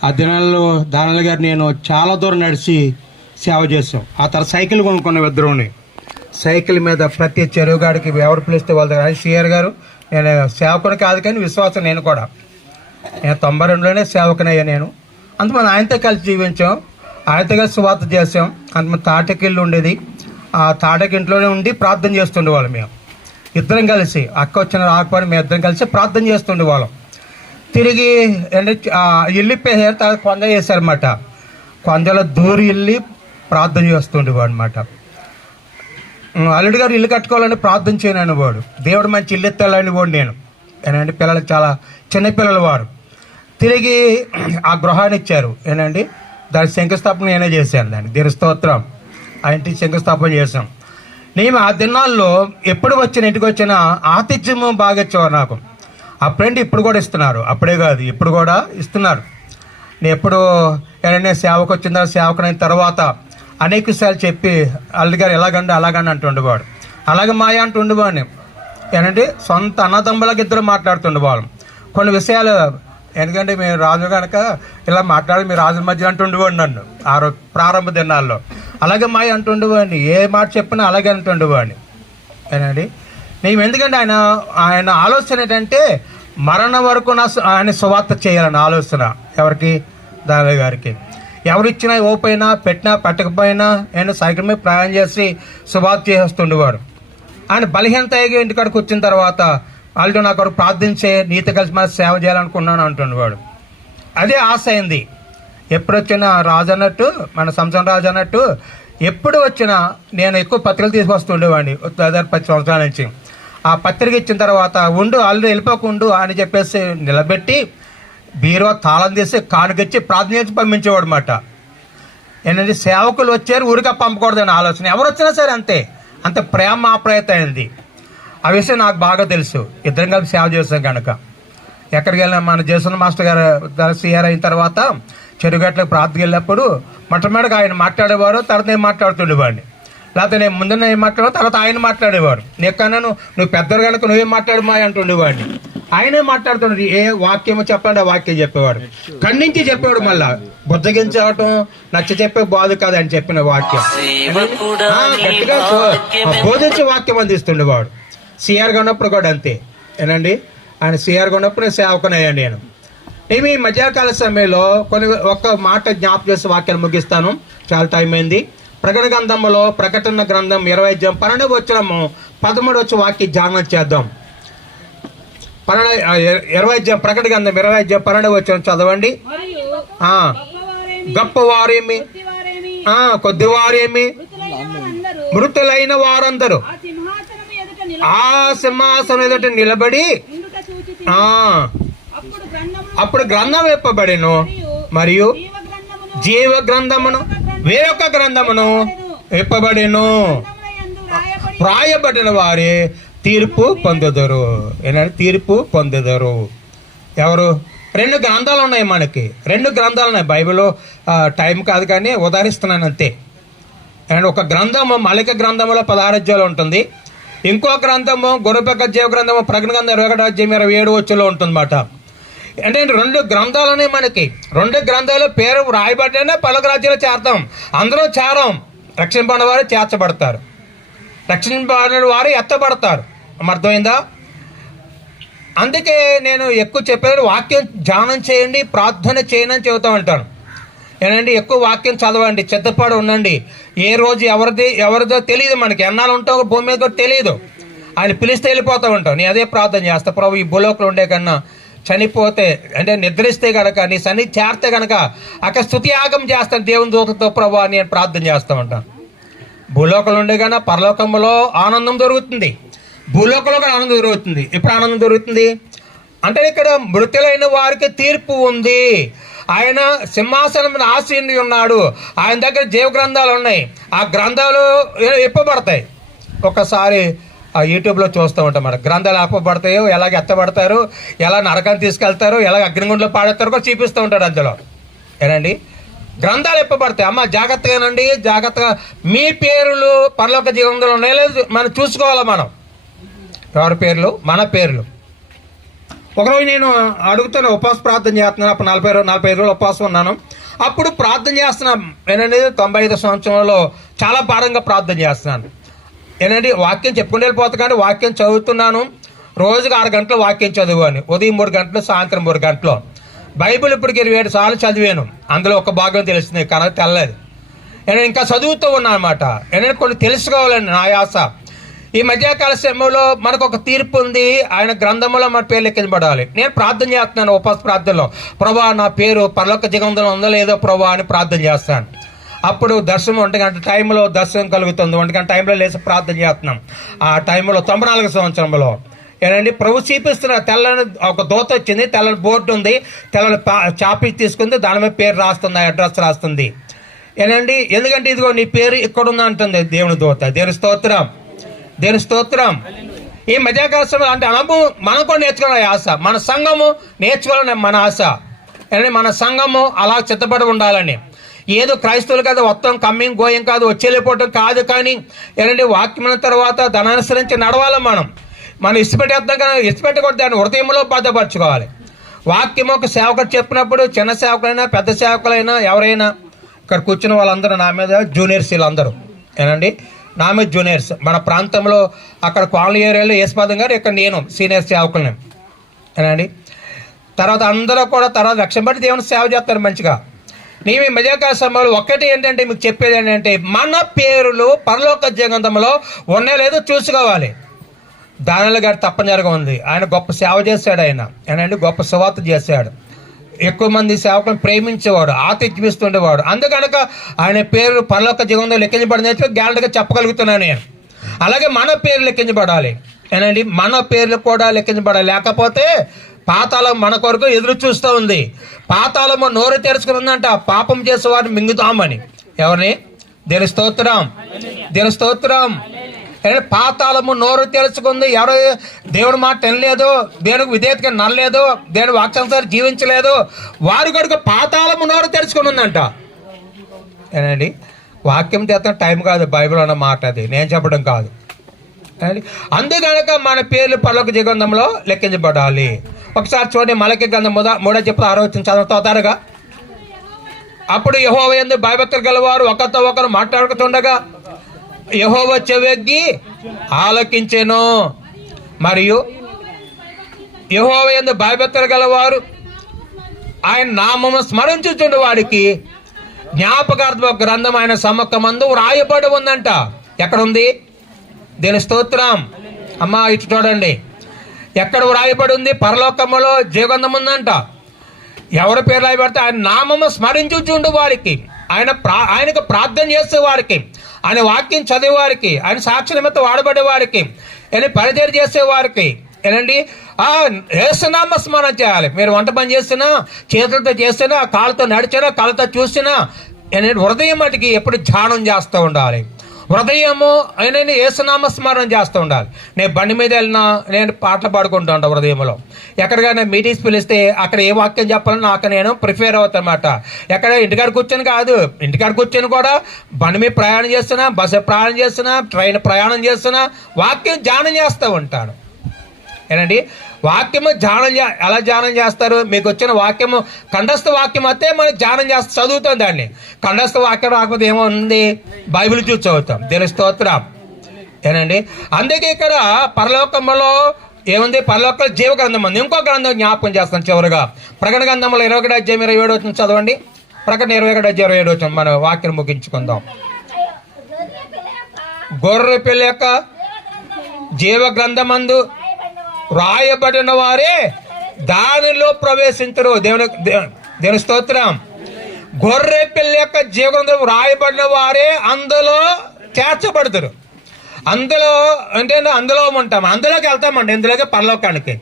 ఆ దినాల్లో దానియేలు గారు నేను చాలా దూరం నడిచి సేవ చేసాం. ఆ తర్వాత సైకిల్ కొనుక్కున్న ఇద్దరుని, సైకిల్ మీద ప్రతి చెరువుగాడికి ఎవరు పిలిస్తే వాళ్ళ దగ్గర సిఆర్ గారు, నేను సేవకుని కాదు కానీ విశ్వాసం. నేను కూడా నేను 92లోనే సేవకునయ్యా. నేను అంతమంది ఆయనతో కలిసి జీవించాం, ఆయనతో కలిసి సువార్త చేసాం. అంతమంది తాటకిల్లు ఉండేది, ఆ తాటకింట్లోనే ఉండి ప్రార్థన చేస్తుండేవాళ్ళం. మేము ఇద్దరం కలిసి, అక్క వచ్చిన రాకపోయినా మేము ఇద్దరం కలిసి ప్రార్థన చేస్తుండేవాళ్ళం. తిరిగి ఇల్లు ఇప్పేసారు, తర్వాత కొంద వేసారన్నమాట. కొందలో దూరి వెళ్ళి ప్రార్థన చేస్తుండేవాడు అనమాట. అల్లుడి గారు ఇల్లు కట్టుకోవాలని ప్రార్థన చేయను వాడు. దేవుడు మంచి ఇల్లు ఎత్తాలని వాడు నేను. ఏనండి పిల్లలు చాలా చిన్నపిల్లలు వారు. తిరిగి ఆ గృహాన్ని ఇచ్చారు. ఏనండి దాని శంకుస్థాపన నేనే చేశాను. దాన్ని దేవుని స్తోత్రం. ఆ ఇంటికి శంకుస్థాపన చేశాం. నేను ఆ దినాల్లో ఎప్పుడు వచ్చిన ఇంటికి వచ్చినా ఆతిథ్యము బాగా ఇచ్చేవారు నాకు. అప్పుడంటే ఇప్పుడు కూడా ఇస్తున్నారు, అప్పుడే కాదు ఇప్పుడు కూడా ఇస్తున్నారు. నేను ఎప్పుడు ఏదైనా సేవకు వచ్చిన తర్వాత సేవకునైన తర్వాత అనేక విషయాలు చెప్పి అల్లుడి గారు ఎలాగండి అలాగండి అంటుండేవాడు. అలాగే మాయ అంటుండేవాడిని. ఏంటంటే సొంత అన్నదమ్ములకి ఇద్దరు మాట్లాడుతుండేవాళ్ళం కొన్ని విషయాలు. ఎందుకంటే మేము రాజు కనుక ఇలా మాట్లాడి మీరు రాజుల మధ్య అంటుండేవాడు నన్ను ఆ రోజు ప్రారంభ దినాల్లో. అలాగే మాయ అంటుండేవాడిని, ఏ మాట చెప్పినా అలాగే అంటుండేవాడిని. ఏనండి నేను ఎందుకంటే ఆయన ఆలోచన ఏంటంటే మరణం వరకు ఆయన సువార్త చేయాలని ఆలోచన. ఎవరికి? దానియేలు గారికి. ఎవరిచ్చినా ఇవ్వకపోయినా పెట్టినా పెట్టకపోయినా నేను సైకిల్ మీద ప్రయాణం చేసి సువార్త చేస్తుండేవాడు. ఆయన బలహీనత ఇంటికాడికి వచ్చిన తర్వాత వాళ్ళు నా కొరకు ప్రార్థించే నీతో కలిసి మన సేవ చేయాలనుకున్నాను అంటుండేవాడు. అదే ఆశ అయింది. ఎప్పుడు వచ్చినా రాజు అన్నట్టు, మన సంసం రాజు అన్నట్టు ఎప్పుడు వచ్చినా నేను ఎక్కువ పత్రికలు తీసుకొస్తుండేవాడిని దాదాపు 10 సంవత్సరాల నుంచి. ఆ పత్రిక ఇచ్చిన తర్వాత ఉండు వాళ్ళు వెళ్ళిపోకుండు అని చెప్పేసి నిలబెట్టి బీరువా తాళం తీసి కానుకిచ్చి ప్రార్థన చేసి పంపించేవాడు అన్నమాట. ఏంటంటే సేవకులు వచ్చారు ఊరికే పంపకూడదని ఆలోచన, ఎవరు వచ్చినా సరే అంతే, అంత ప్రేమ ఆప్యాయత అయింది. ఆ విషయం నాకు బాగా తెలుసు, ఇద్దరం కలిపి సేవ చేస్తాం కనుక. ఎక్కడికి వెళ్ళినా మన జేసన్ మాస్టర్ గారు సీఆర్ అయిన తర్వాత చెరుగట్లకు ప్రార్థనకి వెళ్ళినప్పుడు మొట్టమొదటిగా ఆయన మాట్లాడేవారు, తర్వాత నేను మాట్లాడుతుండేవాడిని. లేకపోతే నేను ముందు నేను మాట్లాడే తర్వాత ఆయన మాట్లాడేవారు. నీకన్నా నువ్వు పెద్దలు కనుక నువ్వేం మాట్లాడమా అంటుండేవాడిని. ఆయనే మాట్లాడుతున్నాడు, ఏ వాక్యమో చెప్పండి ఆ వాక్యం చెప్పేవాడు, ఖండించి చెప్పేవాడు. మళ్ళా బుద్ధగించవటం నచ్చ చెప్పే బాధ కాదు అని చెప్పిన వాక్యం గట్టిగా బోధించే వాక్యం అందిస్తుండేవాడు. సిఆర్గా ఉన్నప్పుడు కూడా అంతే ఏనండి, ఆయన సిఆర్గా ఉన్నప్పుడు సేవకునయ్యాను నేను. నేను ఈ మధ్యకాల సమయంలో ఒక్క మాట జ్ఞాపకం చేసి వాక్యాన్ని ముగిస్తాను, చాలా టైం అయింది. ప్రకటన గ్రంథంలో ప్రకటన గ్రంథం 20:12-13 వాక్య ధ్యానం చేద్దాం. 20 ప్రకటన గ్రంథం 20:12 చదవండి. గొప్పవారేమి కొద్దివారేమి మృతులైన వారందరూ ఆ సింహాసనం ఎదుట నిలబడి అప్పుడు గ్రంథం విప్పబడెను, మరియు జీవ గ్రంథమును వేరొక గ్రంథమును విప్పబడెను. ప్రాయబడిన వారే తీర్పు పొందుదరు. ఏంటంటే తీర్పు పొందుదరు. ఎవరు? 2 గ్రంథాలు ఉన్నాయి మనకి, 2 గ్రంథాలు ఉన్నాయి బైబిల్లో. టైం కాదు కానీ ఉదాహరిస్తున్నాను అంతే. అండ్ ఒక గ్రంథము మలిక గ్రంథంలో 16 అధ్యాయాలు ఉంటుంది, ఇంకో గ్రంథము గొర్రెపిల్ల జీవ గ్రంథము ప్రకటన గ్రంథం 21:27 ఉంటుంది మాట. అంటే 2 గ్రంథాలనే మనకి. 2 గ్రంథాలు పేరు రాయబడినా పలుకు రాజ్యాలు చేరతాం, అందరూ చేరం. రక్షింపబడిన వారు చేర్చబడతారు, రక్షింపబడిన వారు ఎత్తబడతారు. అర్థమైందా? అందుకే నేను ఎక్కువ చెప్పేది వాక్యం ధ్యానం చేయండి, ప్రార్థన చేయండి అని చెబుతూ ఉంటాను. ఏంటంటే ఎక్కువ వాక్యం చదవండి, చిత్తపాటు ఉండండి. ఏ రోజు ఎవరిదో తెలియదు మనకి, ఎన్నాళ్ళు ఉంటావు భూమి మీద కూడా తెలియదు. ఆయన పిలిస్తే వెళ్ళిపోతూ ఉంటాం. నేను అదే ప్రార్థన చేస్తా, ప్రభు ఈ భూలోకంలో ఉండే కన్నా చనిపోతే అంటే నిద్రిస్తే కనుక నీ సన్ని చేరితే కనుక అక్కడ స్తుతియాగం చేస్తాను దేవుని దూతతో ప్రభు అని నేను ప్రార్థన చేస్తూ ఉంటాను. భూలోకంలో ఉండే కన్నా పరలోకంలో ఆనందం దొరుకుతుంది, భూలోకంలో కూడా ఆనందం దొరుకుతుంది. ఎప్పుడు ఆనందం దొరుకుతుంది అంటే ఇక్కడ మృతులైన వారికి తీర్పు ఉంది. ఆయన సింహాసనం ఆసీనుడి ఉన్నాడు, ఆయన దగ్గర జీవ గ్రంథాలు ఉన్నాయి. ఆ గ్రంథాలు ఇప్పబడతాయి. ఒకసారి యూట్యూబ్లో చూస్తూ ఉంటాం మన గ్రంథాలు ఆపబడతాయో, ఎలాగ ఎత్తబడతారు, ఎలా నరకాన్ని తీసుకెళ్తారు, ఎలాగ అగ్నిగుండంలో పాడేస్తారో కూడా చూపిస్తూ ఉంటాడు అందులో. ఏనండి గ్రంథాలు ఇప్పబడతాయి. అమ్మ జాగ్రత్తగానండి, జాగ్రత్తగా మీ పేర్లు పరలోక జీవంలో ఉన్నాయో లేదు మనం చూసుకోవాలి. మనం ఎవరి పేర్లు? మన పేర్లు. ఒకరోజు నేను అడుగుతాను, ఉపవాస ప్రార్థన చేస్తున్నాను. అప్పుడు 45 రోజులు ఉపవాసం ఉన్నాను. అప్పుడు ప్రార్థన చేస్తున్నాను. ఏంటంటే 95 సంవత్సరంలో చాలా భారంగా ప్రార్థన చేస్తున్నాను. ఏంటంటే వాక్యం చెప్పుకుంటూ వెళ్ళిపోతా కానీ వాక్యం చదువుతున్నాను. రోజుకి 6 గంటలు వాక్యం చదివాను. ఉదయం 3 గంటలు, సాయంత్రం 3 గంటలు. బైబిల్ ఇప్పటికి 27 సార్లు చదివాను. అందులో ఒక భాగం తెలుస్తుంది, కనుక తెల్లది. నేను ఇంకా చదువుతూ ఉన్నాను అనమాట. ఏంటంటే కొన్ని తెలుసుకోవాలని నా ఆశ. ఈ మధ్యకాల సమయంలో మనకు ఒక తీర్పు ఉంది, ఆయన గ్రంథంలో మన పేరు లెక్కించబడాలి. నేను ప్రార్థన చేస్తున్నాను ఉపవాస ప్రార్థనలో, ప్రభా నా పేరు పరలోక జీవంలో ఉందో లేదో ప్రభా అని ప్రార్థన చేస్తాను. అప్పుడు దర్శనం 1 గంట టైంలో దర్శనం కలుగుతుంది. 1 గంట టైంలో లేచి ప్రార్థన చేస్తున్నాం. ఆ టైంలో 94 సంవత్సరంలో ఏంటండి ప్రభు చూపిస్తున్న తెల్లని ఒక దూత వచ్చింది, తెల్లని బోర్డు ఉంది, తెల్లని చాపి తీసుకుంది, దాని మీద పేరు రాస్తుంది, అడ్రస్ రాస్తుంది. ఏనండి ఎందుకంటే ఇదిగో నీ పేరు ఇక్కడ ఉంది అంటుంది దేవుని దూత. దేవుని స్తోత్రం, దేవుని స్తోత్రం. ఈ మధ్యకాల సమయంలో అంటే అనుభవం మనం కూడా నేర్చుకోవాలని ఆశ, మన సంఘము నేర్చుకోవాలని మన ఆశ. ఏనండి మన సంఘము అలా చిత్తపడి ఉండాలని. ఏదో క్రైస్తవులు కాదు, మొత్తం కమ్మింగ్ గోయింగ్ కాదు, వచ్చేళ్ళిపోవటం కాదు. కానీ ఏంటంటే వాక్యం తర్వాత ధనానుసరించి నడవాలి. మనం ఇష్టపెట్టేస్తాం కానీ ఇష్టపెట్టకూడదు, దాన్ని హృదయంలో భద్రపరచుకోవాలి. వాక్యం ఒక సేవకుడు చెప్పినప్పుడు చిన్న సేవకులైనా పెద్ద సేవకులైనా ఎవరైనా ఇక్కడ కూర్చున్న వాళ్ళందరూ నా మీద జూనియర్స్, వీళ్ళందరూ ఏనండి నా మీద జూనియర్స్. మన ప్రాంతంలో అక్కడ కాలనీ ఏరియాలో యేసుపాదం గారు, ఇక్కడ నేను సీనియర్ సేవకులని ఏనండి. తర్వాత అందరూ కూడా తర్వాత లక్ష్యం బట్టి దేవుని సేవ చేస్తారు మంచిగా. నీవు ఈ మధ్యకాల సమయంలో ఒక్కటి ఏంటంటే మీకు చెప్పేది ఏంటంటే మన పేరులు పరలోక జీవంలో ఉన్నే లేదో చూసుకోవాలి. దానిలో గారు తప్పనిసరిగా ఉంది. ఆయన గొప్ప సేవ చేశాడు. ఆయన ఏనండి గొప్ప సువార్త చేశాడు. ఎక్కువ మంది సేవకులను ప్రేమించేవాడు, ఆతిథ్యమిస్తుండేవాడు. అందుకనక ఆయన పేరు పరలోక జీవంలో లెక్కించబడినట్లు గ్యారంటీగా చెప్పగలుగుతున్నాను నేను. అలాగే మన పేరు లెక్కించబడాలి. ఏనండి మన పేర్లు కూడా లెక్కించబడాలి. లేకపోతే పాతాళం మన కొరకు ఎదురు చూస్తూ ఉంది. పాతాళము నోరు తెరుచుకుని ఉందంట, పాపం చేసేవారిని మింగుతామని. ఎవరిని? దేవుని స్తోత్రం, దేవుని స్తోత్రం. పాతాళము నోరు తెలుసుకుంది. ఎవరు దేవుడి మాట వినలేదు, దేవునికి విధేయతగా నల్లలేదు, దేవుని వాక్యానుసారం జీవించలేదు, వారి కొరకు పాతాళము నోరు తెలుసుకుని ఉందంట. ఏనండి, వాక్యం చేత టైం కాదు, బైబిల్ అన్న మాట, అది నేను చెప్పడం కాదు. అందుకనుక మన పేర్లు పరలోక జీవగ్రంథంలో లెక్కించబడాలి. ఒకసారి చూడండి, మలకి గ్రంథం 3:6 చదువుతారుగా. అప్పుడు యెహోవా యందు భయభక్తులు గలవారు ఒకరితో ఒకరు మాట్లాడుతుండగా యెహోవా చెవియొగ్గి ఆలకించెను. మరియు యెహోవా యందు భయభక్తులు గలవారు ఆయన నామమును స్మరించుచుండు వారికి జ్ఞాపకార్థ గ్రంథం ఆయన సముఖమందు వ్రాయబడి ఉందంట. ఎక్కడుంది? దేవుని స్తోత్రం. అమ్మా ఇటు చూడండి, ఎక్కడ వ్రాయబడి ఉంది? పరలోకములో జీవగ్రంథం ఉందంట. ఎవరి పేరు రాయబడితే ఆయన నామము స్మరించుచుండు వారికి, ఆయనకు ప్రార్థన చేసే వారికి, ఆయన వాక్యం చదివే వారికి, ఆయన సాక్షి నిమిత్తం వాడబడే వారికి, ఆయన పరిచయం చేసే వారికి ఏనండి యేసునామ స్మరణ చేయాలి. మీరు వంట పని చేసినా, చేతులతో చేసినా, కాళ్ళతో నడిచినా, కాళ్ళతో చూసినా హృదయం మటుకి ఎప్పుడు ధ్యానం చేస్తూ ఉండాలి. హృదయము ఆయన యేసునామ స్మరణ చేస్తూ ఉండాలి. నేను బండి మీద వెళ్ళినా నేను పాటలు పాడుకుంటూ ఉంటాను హృదయంలో. ఎక్కడికైనా మీటింగ్స్ పిలిస్తే అక్కడ ఏ వాక్యం చెప్పాలని నాకు నేను ప్రిపేర్ అవుతానమాట. ఎక్కడ ఇంటికాడ కూర్చొని కాదు, ఇంటికాడ కూర్చొని కూడా బండి మీద ప్రయాణం చేస్తున్నా, బస్సు ప్రయాణం చేస్తున్నా, ట్రైన్ ప్రయాణం చేస్తున్నా వాక్యం ధ్యానం చేస్తూ ఉంటాను. ఏనండి, వాక్యము ధ్యానం ఎలా ధ్యానం చేస్తారు? మీకు వచ్చిన వాక్యము కంఠస్థ వాక్యం అయితే మనం ధ్యానం చేస్తే చదువుతాం. దాన్ని కంఠస్థ వాక్యం రాకపోతే ఏమో ఉంది, బైబిల్ చూసి చదువుతాం. దేవుని స్తోత్రం. ఏనండి, అందుకే ఇక్కడ పరలోకంలో ఏముంది? పరలోకంలో జీవ గ్రంథం ఉంది. ఇంకో గ్రంథం జ్ఞాపకం చేస్తాం చివరిగా. ప్రకటన గ్రంథంలో 21:27 చదవండి. ప్రకటన 21:27 మన వాక్యం ముగించుకుందాం. గొర్రె పిల్ల యొక్క జీవ గ్రంథమందు రాయబడిన వారే దానిలో ప్రవేశించరు. దేవుని స్తోత్రం. గొర్రె పిల్ల యొక్క జీవగ్రంథం రాయబడిన వారే అందులో చేర్చబడతారు. అందులో అంటే అందులో ఉంటాం, అందులోకి వెళ్తామండి. ఇందులోకి పరలోకానికి,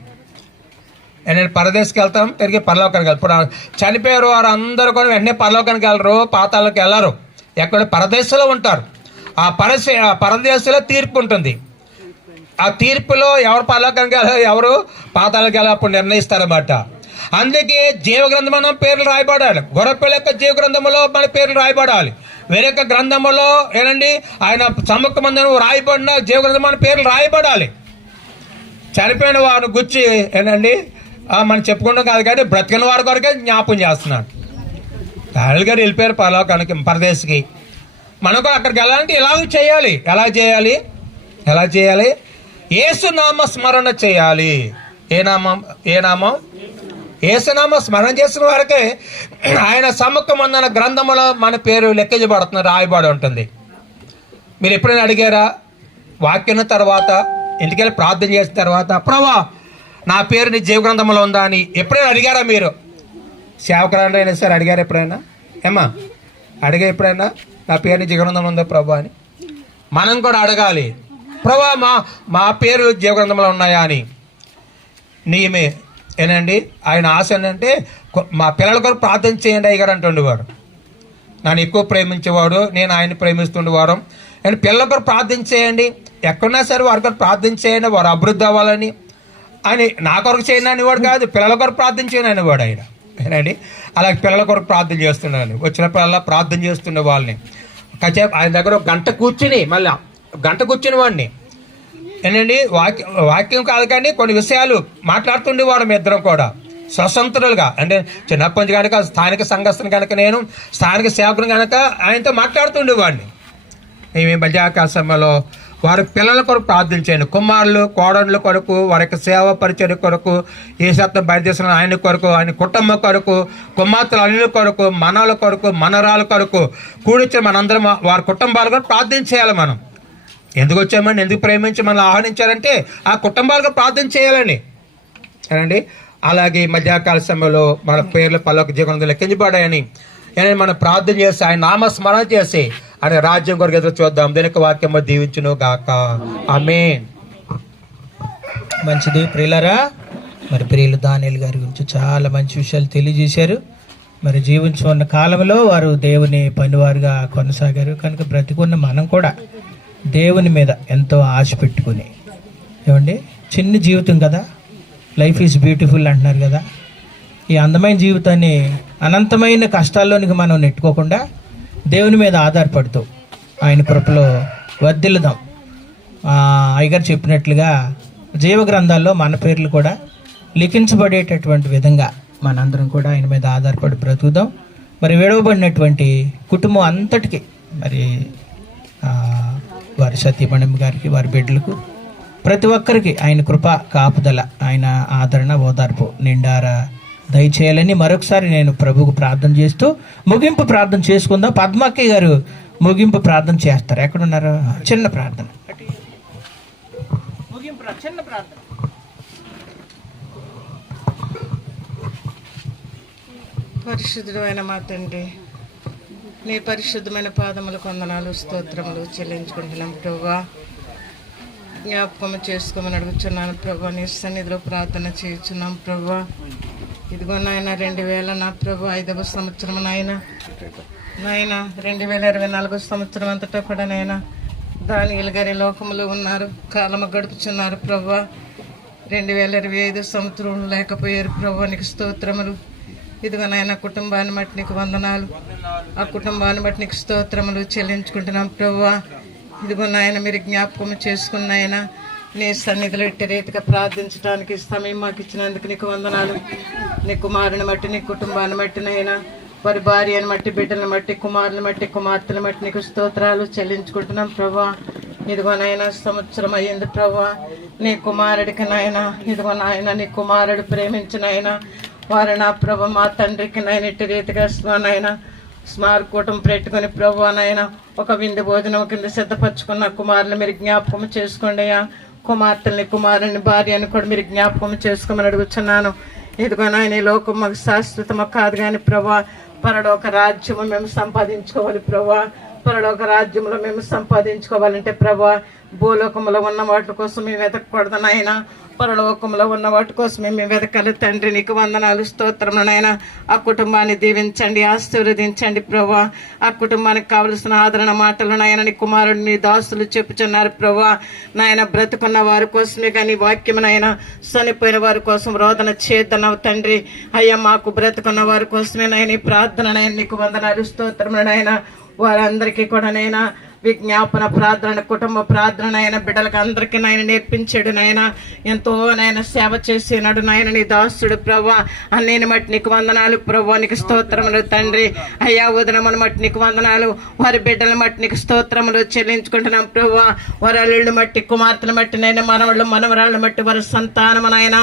నేను పరదేశకి వెళ్తాం, తిరిగి పరలోకానికి వెళ్తాం. ఇప్పుడు చనిపోయారు వారు అందరూ కూడా వెంటనే పరలోకానికి వెళ్ళరు, పాతాళకి వెళ్ళరు. ఎక్కడ? పరదేశంలో ఉంటారు. ఆ పరదేశంలో తీర్పు ఉంటుంది. ఆ తీర్పులో ఎవరు పరలోకానికి వెళ్ళాలి, ఎవరు పాతాళకి వెళ్ళాలి అప్పుడు నిర్ణయిస్తారన్నమాట. అందుకే జీవగ్రంథం మన పేర్లు రాయబడాలి. గొర్రెపిల్ల యొక్క జీవగ్రంథంలో మన పేర్లు రాయబడాలి. వేరొక గ్రంథంలో ఏనండి ఆయన సముఖమందు రాయబడిన జీవగ్రంథం మన పేర్లు రాయబడాలి. చనిపోయిన వారిని గుర్చి ఏనండి మనం చెప్పుకుంటాం కాదు, కానీ బ్రతికిన వారి కొరకే జ్ఞాపకం చేస్తున్నాడు. రాయల్ గారు వెళ్ళిపోయారు పరలోకానికి, పరదేశకి. మనం కూడా అక్కడికి వెళ్ళాలంటే ఇలాగ చేయాలి. ఎలా చేయాలి? యేసునామ స్మరణ చేయాలి. ఏ నామం? యేసునామ స్మరణ చేసిన వారికే ఆయన సముఖమందున గ్రంథంలో మన పేరు లెక్కించబడుతుంది, రాయబడి ఉంటుంది. మీరు ఎప్పుడైనా అడిగారా? వాక్యం తర్వాత ఇంటికెళ్ళి ప్రార్థన చేసిన తర్వాత ప్రభువా నా పేరు నీ జీవగ్రంథంలో ఉందా అని ఎప్పుడైనా అడిగారా? మీరు సేవకురాలు అయినా సరే అడిగారు ఎప్పుడైనా? ఏమ్మా అడిగా ఎప్పుడైనా నా పేరు నీ జీవగ్రంథంలో ఉందా ప్రభు అని? మనం కూడా అడగాలి, ప్రభా మా పేరు జీవగ్రంథంలో ఉన్నాయా అని. నియమే ఏనండి. ఆయన ఆశ ఏంటంటే మా పిల్లల కొరకు ప్రార్థన చేయండి అయ్యగారు అంటుండేవారు. నన్ను ఎక్కువ ప్రేమించేవాడు, నేను ఆయన ప్రేమిస్తుండేవాడు. అండ్ పిల్లల కొరకు ప్రార్థన చేయండి, ఎక్కడున్నా సరే వారి కొరకు ప్రార్థన చేయండి, వారు అభివృద్ధి అవ్వాలని అని. నా కొరకు చేయండి అనేవాడు కాదు, పిల్లల కొరకు ప్రార్థన చేయండి అనేవాడు ఆయన. ఏనండి, అలాగే పిల్లల కొరకు ప్రార్థన చేస్తున్నాను. వచ్చిన పిల్లల ప్రార్థన చేస్తుండే వాళ్ళని కాసేపు ఆయన దగ్గర గంట కూర్చుని వాడిని ఏంటండి వాక్యం కాదు కానీ కొన్ని విషయాలు మాట్లాడుతుండేవాడు. మీ ఇద్దరం కూడా స్వతంత్రులుగా, అంటే చిన్నప్పటి నుంచి కనుక స్థానిక సంఘస్థను కనుక నేను స్థానిక సేవకుని కనుక ఆయనతో మాట్లాడుతుండేవాడిని. మేము మధ్యాహ్న సమయంలో వారి పిల్లల కొరకు ప్రార్థించండి. కుమారులు కోడళ్ళ కొరకు, వారి యొక్క సేవ పరిచయం కొరకు, ఏ శాతం బయటదేశంలో ఆయన కొరకు, ఆయన కుటుంబం కొరకు, కుమార్తెల అల్లుల కొరకు, మనవల కొరకు, మనరాల కొరకు కూడిచ్చిన మనందరం వారి కుటుంబాల కొరకు ప్రార్థన చేయాలి. మనం ఎందుకు వచ్చామని, ఎందుకు ప్రేమించి మనల్ని ఆహ్వానించారంటే ఆ కుటుంబాలకు ప్రార్థన చేయాలని. ఏనండి, అలాగే మధ్యాకాల సమయంలో మన పేర్లు పల్లొక జీవనంలో లెక్కించబడాయని మనం ప్రార్థన చేసి ఆయన నామస్మరణ చేసి ఆయన రాజ్యం కొరకు ఎదురు చూద్దాం. దీనికి వాక్యం దీవించును గాక. ఆమేన్. మంచిది ప్రియులారా. మరి ప్రియులు దానియేలు గారి గురించి చాలా మంచి విషయాలు తెలియజేశారు. మరి జీవించుకున్న కాలంలో వారు దేవుని పనివారుగా కొనసాగారు. కనుక బ్రతికున్న మనం కూడా దేవుని మీద ఎంతో ఆశ పెట్టుకుని, ఏమండి, చిన్న జీవితం కదా, లైఫ్ ఈజ్ బ్యూటిఫుల్ అంటున్నారు కదా, ఈ అందమైన జీవితాన్ని అనంతమైన కష్టాల్లోనికి మనం నెట్టుకోకుండా దేవుని మీద ఆధారపడుతూ ఆయన కృపలో వర్ధిల్లుదాం. అయ్యగారు చెప్పినట్లుగా జీవ గ్రంథాల్లో మన పేర్లు కూడా లిఖించబడేటటువంటి విధంగా మనందరం కూడా ఆయన మీద ఆధారపడి బ్రతుకుదాం. మరి విడవబడినటువంటి కుటుంబం అంతటికి, మరి వారి సతీమణి గారికి, వారి బిడ్డలకు, ప్రతి ఒక్కరికి ఆయన కృప, కాపుదల, ఆయన ఆదరణ, ఓదార్పు నిండారా దయచేయాలని మరొకసారి నేను ప్రభువుకు ప్రార్థన చేస్తూ ముగింపు ప్రార్థన చేసుకుందాం. పద్మక్క గారు ముగింపు ప్రార్థన చేస్తారు. ఎక్కడున్నారు? చిన్న ప్రార్థన, చిన్న ప్రార్థన. పరిశుద్ధుడైన మా తండ్రి, నీ పరిశుద్ధమైన పాదములు వందనాలు, స్తోత్రములు చెల్లించుకుంటున్నాం ప్రభువా. జ్ఞాపకం చేసుకోమని అడుగుతున్నాను ప్రభువా. నీ సన్నిధిలో ప్రార్థన చేస్తున్నాం ప్రభువా. ఇదిగో నాయన 2000 నా ప్రభు 5వ సంవత్సరం నాయన 2024 సంవత్సరం అంతటా కూడా నాయన దానియేలు గారి లోకములో ఉన్నారు, కాలము గడుపుచున్నారు ప్రభువా. 2025 సంవత్సరం లేకపోయారు ప్రభువా, నీకు స్తోత్రములు. ఇదిగో నాయన కుటుంబాన్ని బట్టి నీకు వందనాలు, ఆ కుటుంబాన్ని బట్టి నీకు స్తోత్రములు చెల్లించుకుంటున్నాం ప్రభువా. ఇదిగో నాయన మీరు జ్ఞాపకం చేసుకున్న ఆయన నీ సన్నిధిలో ఇట్టి రీతిగా ప్రార్థించడానికి సమయం మాకు ఇచ్చినందుకు నీకు వందనాలు. నీ కుమారుని బట్టి, నీ కుటుంబాన్ని బట్టి నైనా, వారి భార్యను బట్టి, బిడ్డలను బట్టి, కుమారుని బట్టి, కుమార్తెను బట్టి నీకు స్తోత్రాలు చెల్లించుకుంటున్నాం ప్రభా. ఇదిగో నాయన సంవత్సరం అయ్యింది ప్రభా, నీ కుమారుడికి నాయన, ఇదిగో నాయన నీ కుమారుడు ప్రేమించిన ఆయన వారు నా ప్రభ మా తండ్రికి నాయన ఇట్టి రీతిగా నాయన స్మారకూటం పెట్టుకుని ప్రభు నాయన ఒక విందు భోజనం కింద సిద్ధపరచుకున్న కుమారుని మీరు జ్ఞాపకం చేసుకోండి అయ్యా. కుమార్తెల్ని, కుమారుని, భార్యని కూడా మీరు జ్ఞాపకం చేసుకోమని అడుగుతున్నాను. ఇదిగో నాయన ఈ లోకం మాకు శాశ్వతము కాదు కానీ ప్రభా, పరలోక రాజ్యము మేము సంపాదించుకోవాలి ప్రభా. పరలోక రాజ్యంలో మేము సంపాదించుకోవాలంటే ప్రభా, భూలోకంలో ఉన్న వాటి కోసం మేము వెతకూడదు నాయన, పరలోకంలో ఉన్న వాటి కోసం మేము వెతకాలి తండ్రి. నీకు వందనాలు, స్తోత్రములు నాయన. ఆ కుటుంబాన్ని దీవించండి, ఆశీర్వదించండి ప్రభా. ఆ కుటుంబానికి కావలసిన ఆదరణ మాటలు నాయన నీ కుమారుడు నీ దాసులు చెప్పుచున్నారు ప్రభా. నాయన బ్రతుకున్న వారి కోసమే కానీ వాక్యం నాయన, చనిపోయిన వారి కోసం రోదన చేద్దనవు తండ్రి. అయ్యా మాకు బ్రతుకున్న వారి కోసమే నాయన ఈ ప్రార్థన నాయన, నీకు వందనాలు, స్తోత్రములు నాయన. వారందరికీ కూడా నైనా విజ్ఞాపన ప్రార్థన, కుటుంబ ప్రార్థన అయిన బిడ్డలకు అందరికీ నాయన నేర్పించాడు నాయన. ఎంతో నాయన సేవ చేసినాడు నాయన నీ దాసుడు ప్రభా. అన్నిని మట్టి నీకు వందనాలు ప్రభా, నీకు స్తోత్రములు తండ్రి. అయ్యా ఉదనమును మట్టి నీకు వందనాలు, వారి బిడ్డల మట్టి నీకు స్తోత్రములు చెల్లించుకుంటున్నాం ప్రభా. వారి అల్లుళ్ళు మట్టి, కుమార్తెలు మట్టి నైనా, మనవాళ్ళు మనవరాళ్ళు మట్టి వారి సంతానము నాయన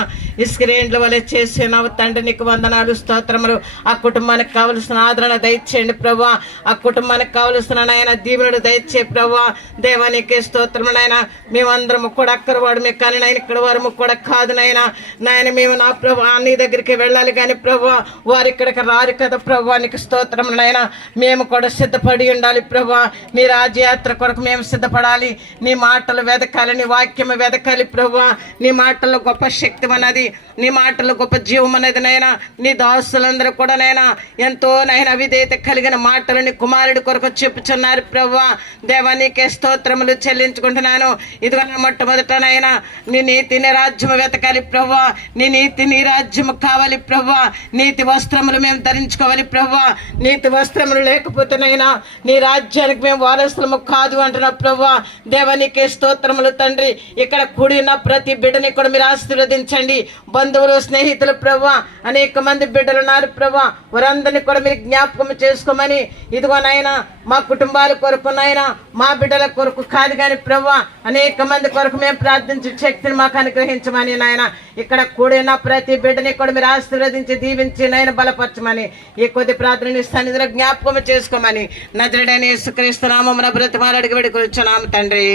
ఇస్క్రేండ్ల వలె చేసినావు తండ్రి. నీకు వందనాలు, స్తోత్రములు. ఆ కుటుంబానికి కావలసిన ఆదరణ దయచేయండి ప్రభా. ఆ కుటుంబానికి కావలసిన నాయన దీవెనలు దయచేయండి ప్రభా. దేవానికి స్తోత్రము నాయన. మేమందరము కూడా అక్కర వాడమే కానీ నాయన ఇక్కడ వారము కూడా కాదు నాయన. నాయన మేము నా ప్రభా నీ దగ్గరికి వెళ్ళాలి కానీ ప్రభా వారు ఇక్కడికి రారు కదా ప్రభా. నీకు స్తోత్రము నాయన. మేము కూడా సిద్ధపడి ఉండాలి ప్రభా. నీ రాజయాత్ర కొరకు మేము సిద్ధపడాలి. నీ మాటలు వెదకాలి, నీ వాక్యము వెదకాలి ప్రభా. నీ మాటల్లో గొప్ప శక్తి ఉన్నది, నీ మాటల్లో గొప్ప జీవం అనేది నైనా. నీ దాసులందరూ కూడా నైనా ఎంతో నైనా విధేయత కలిగిన మాటలు నీ కుమారుడి కొరకు చెప్పుచున్నారు ప్రభా. దేవా నీకే స్తోత్రములు చెల్లించుకుంటున్నాను. ఇదిగో నా మొట్టమొదటనైనా నీ నీతి, నీ రాజ్యము వెతకాలి ప్రభా. నీ నీతి, నీ రాజ్యము కావాలి ప్రభా. నీతి వస్త్రములు మేము ధరించుకోవాలి ప్రభా. నీతి వస్త్రములు లేకపోతేనైనా నీ రాజ్యానికి మేము వారసులము కాదు అంటున్నా ప్రభా. దేవా నీకే స్తోత్రములు తండ్రి. ఇక్కడ కూడిన ప్రతి బిడ్డని కూడా మీరు ఆశీర్వదించండి. బంధువులు, స్నేహితులు ప్రభా, అనేక మంది బిడ్డలు ఉన్నారు ప్రభా. వారందరినీ కూడా మీరు జ్ఞాపకం చేసుకోమని ఇదిగో నాయన మా కుటుంబాల కొరకు నాయన, మా బిడ్డల కొరకు కాదు కానీ ప్రభా అనేక మంది కొరకు మేము ప్రార్థించే శక్తిని మాకు అనుగ్రహించమని నాయన. ఇక్కడ కూడిన ప్రతి బిడ్డని కూడా మీరు ఆశీర్వదించి దీవించి నాయన బలపరచమని ఈ కొద్ది ప్రార్థనని సన్నిధిలో జ్ఞాపకం చేసుకోమని నజరుడైన యేసుక్రీస్తు నామమున బ్రతిమాలడికి వేడుకొనుచున్నాము తండ్రి.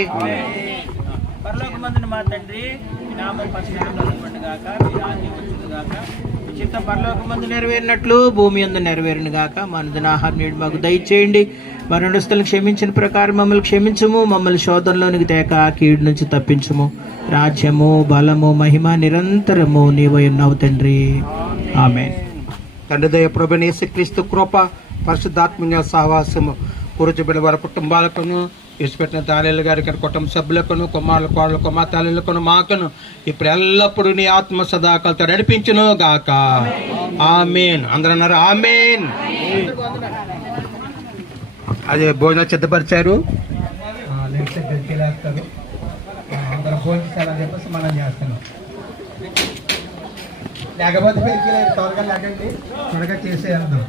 పరలోకమందున మా తండ్రి, మీ నామం పరిశుద్ధపరచబడుగాక, మీ రాజ్యం వచ్చుగాక, మీ చిత్తం పరలోకమందు నెరవేరినట్లు భూమి యందు నెరవేరును గాక. మా అనుదిన ఆహారం నేడు మాకు దయచేయండి. మా రుణస్తులను క్షమించిన ప్రకారం మమ్మల్ని క్షమించుము. మమ్మల్ని శోధనలోనికి తేక కీడు నుంచి తప్పించుము. రాజ్యము, బలము, మహిమ నిరంతరము నీవై ఉన్నావు తండ్రి. ఆమేన్. తండ్రి దయ ప్రభుని యేసుక్రీస్తు కృప పరిశుద్ధాత్మీయ సహవాసము కూర్చోబెట్టిన వారి కుటుంబాలకును విడిచిపెట్టిన దానిలు గారికి కుటుంబ సభ్యులకును కుమారుల కోడల కుమార్తెలకును మాకును ఇప్పుడు ఎల్లప్పుడూ నీ ఆత్మ సదాకాలతో నడిపించును గాక. ఆమేన్. అందరూ అన్నారు ఆమేన్. అదే భోజనం సిద్ధపరిచారు, అందరూ భోజనం చేయాలని చెప్పేసి మనం చేస్తున్నాం. లేకపోతే త్వరగా లేకండి, త్వరగా చేసేద్దాం.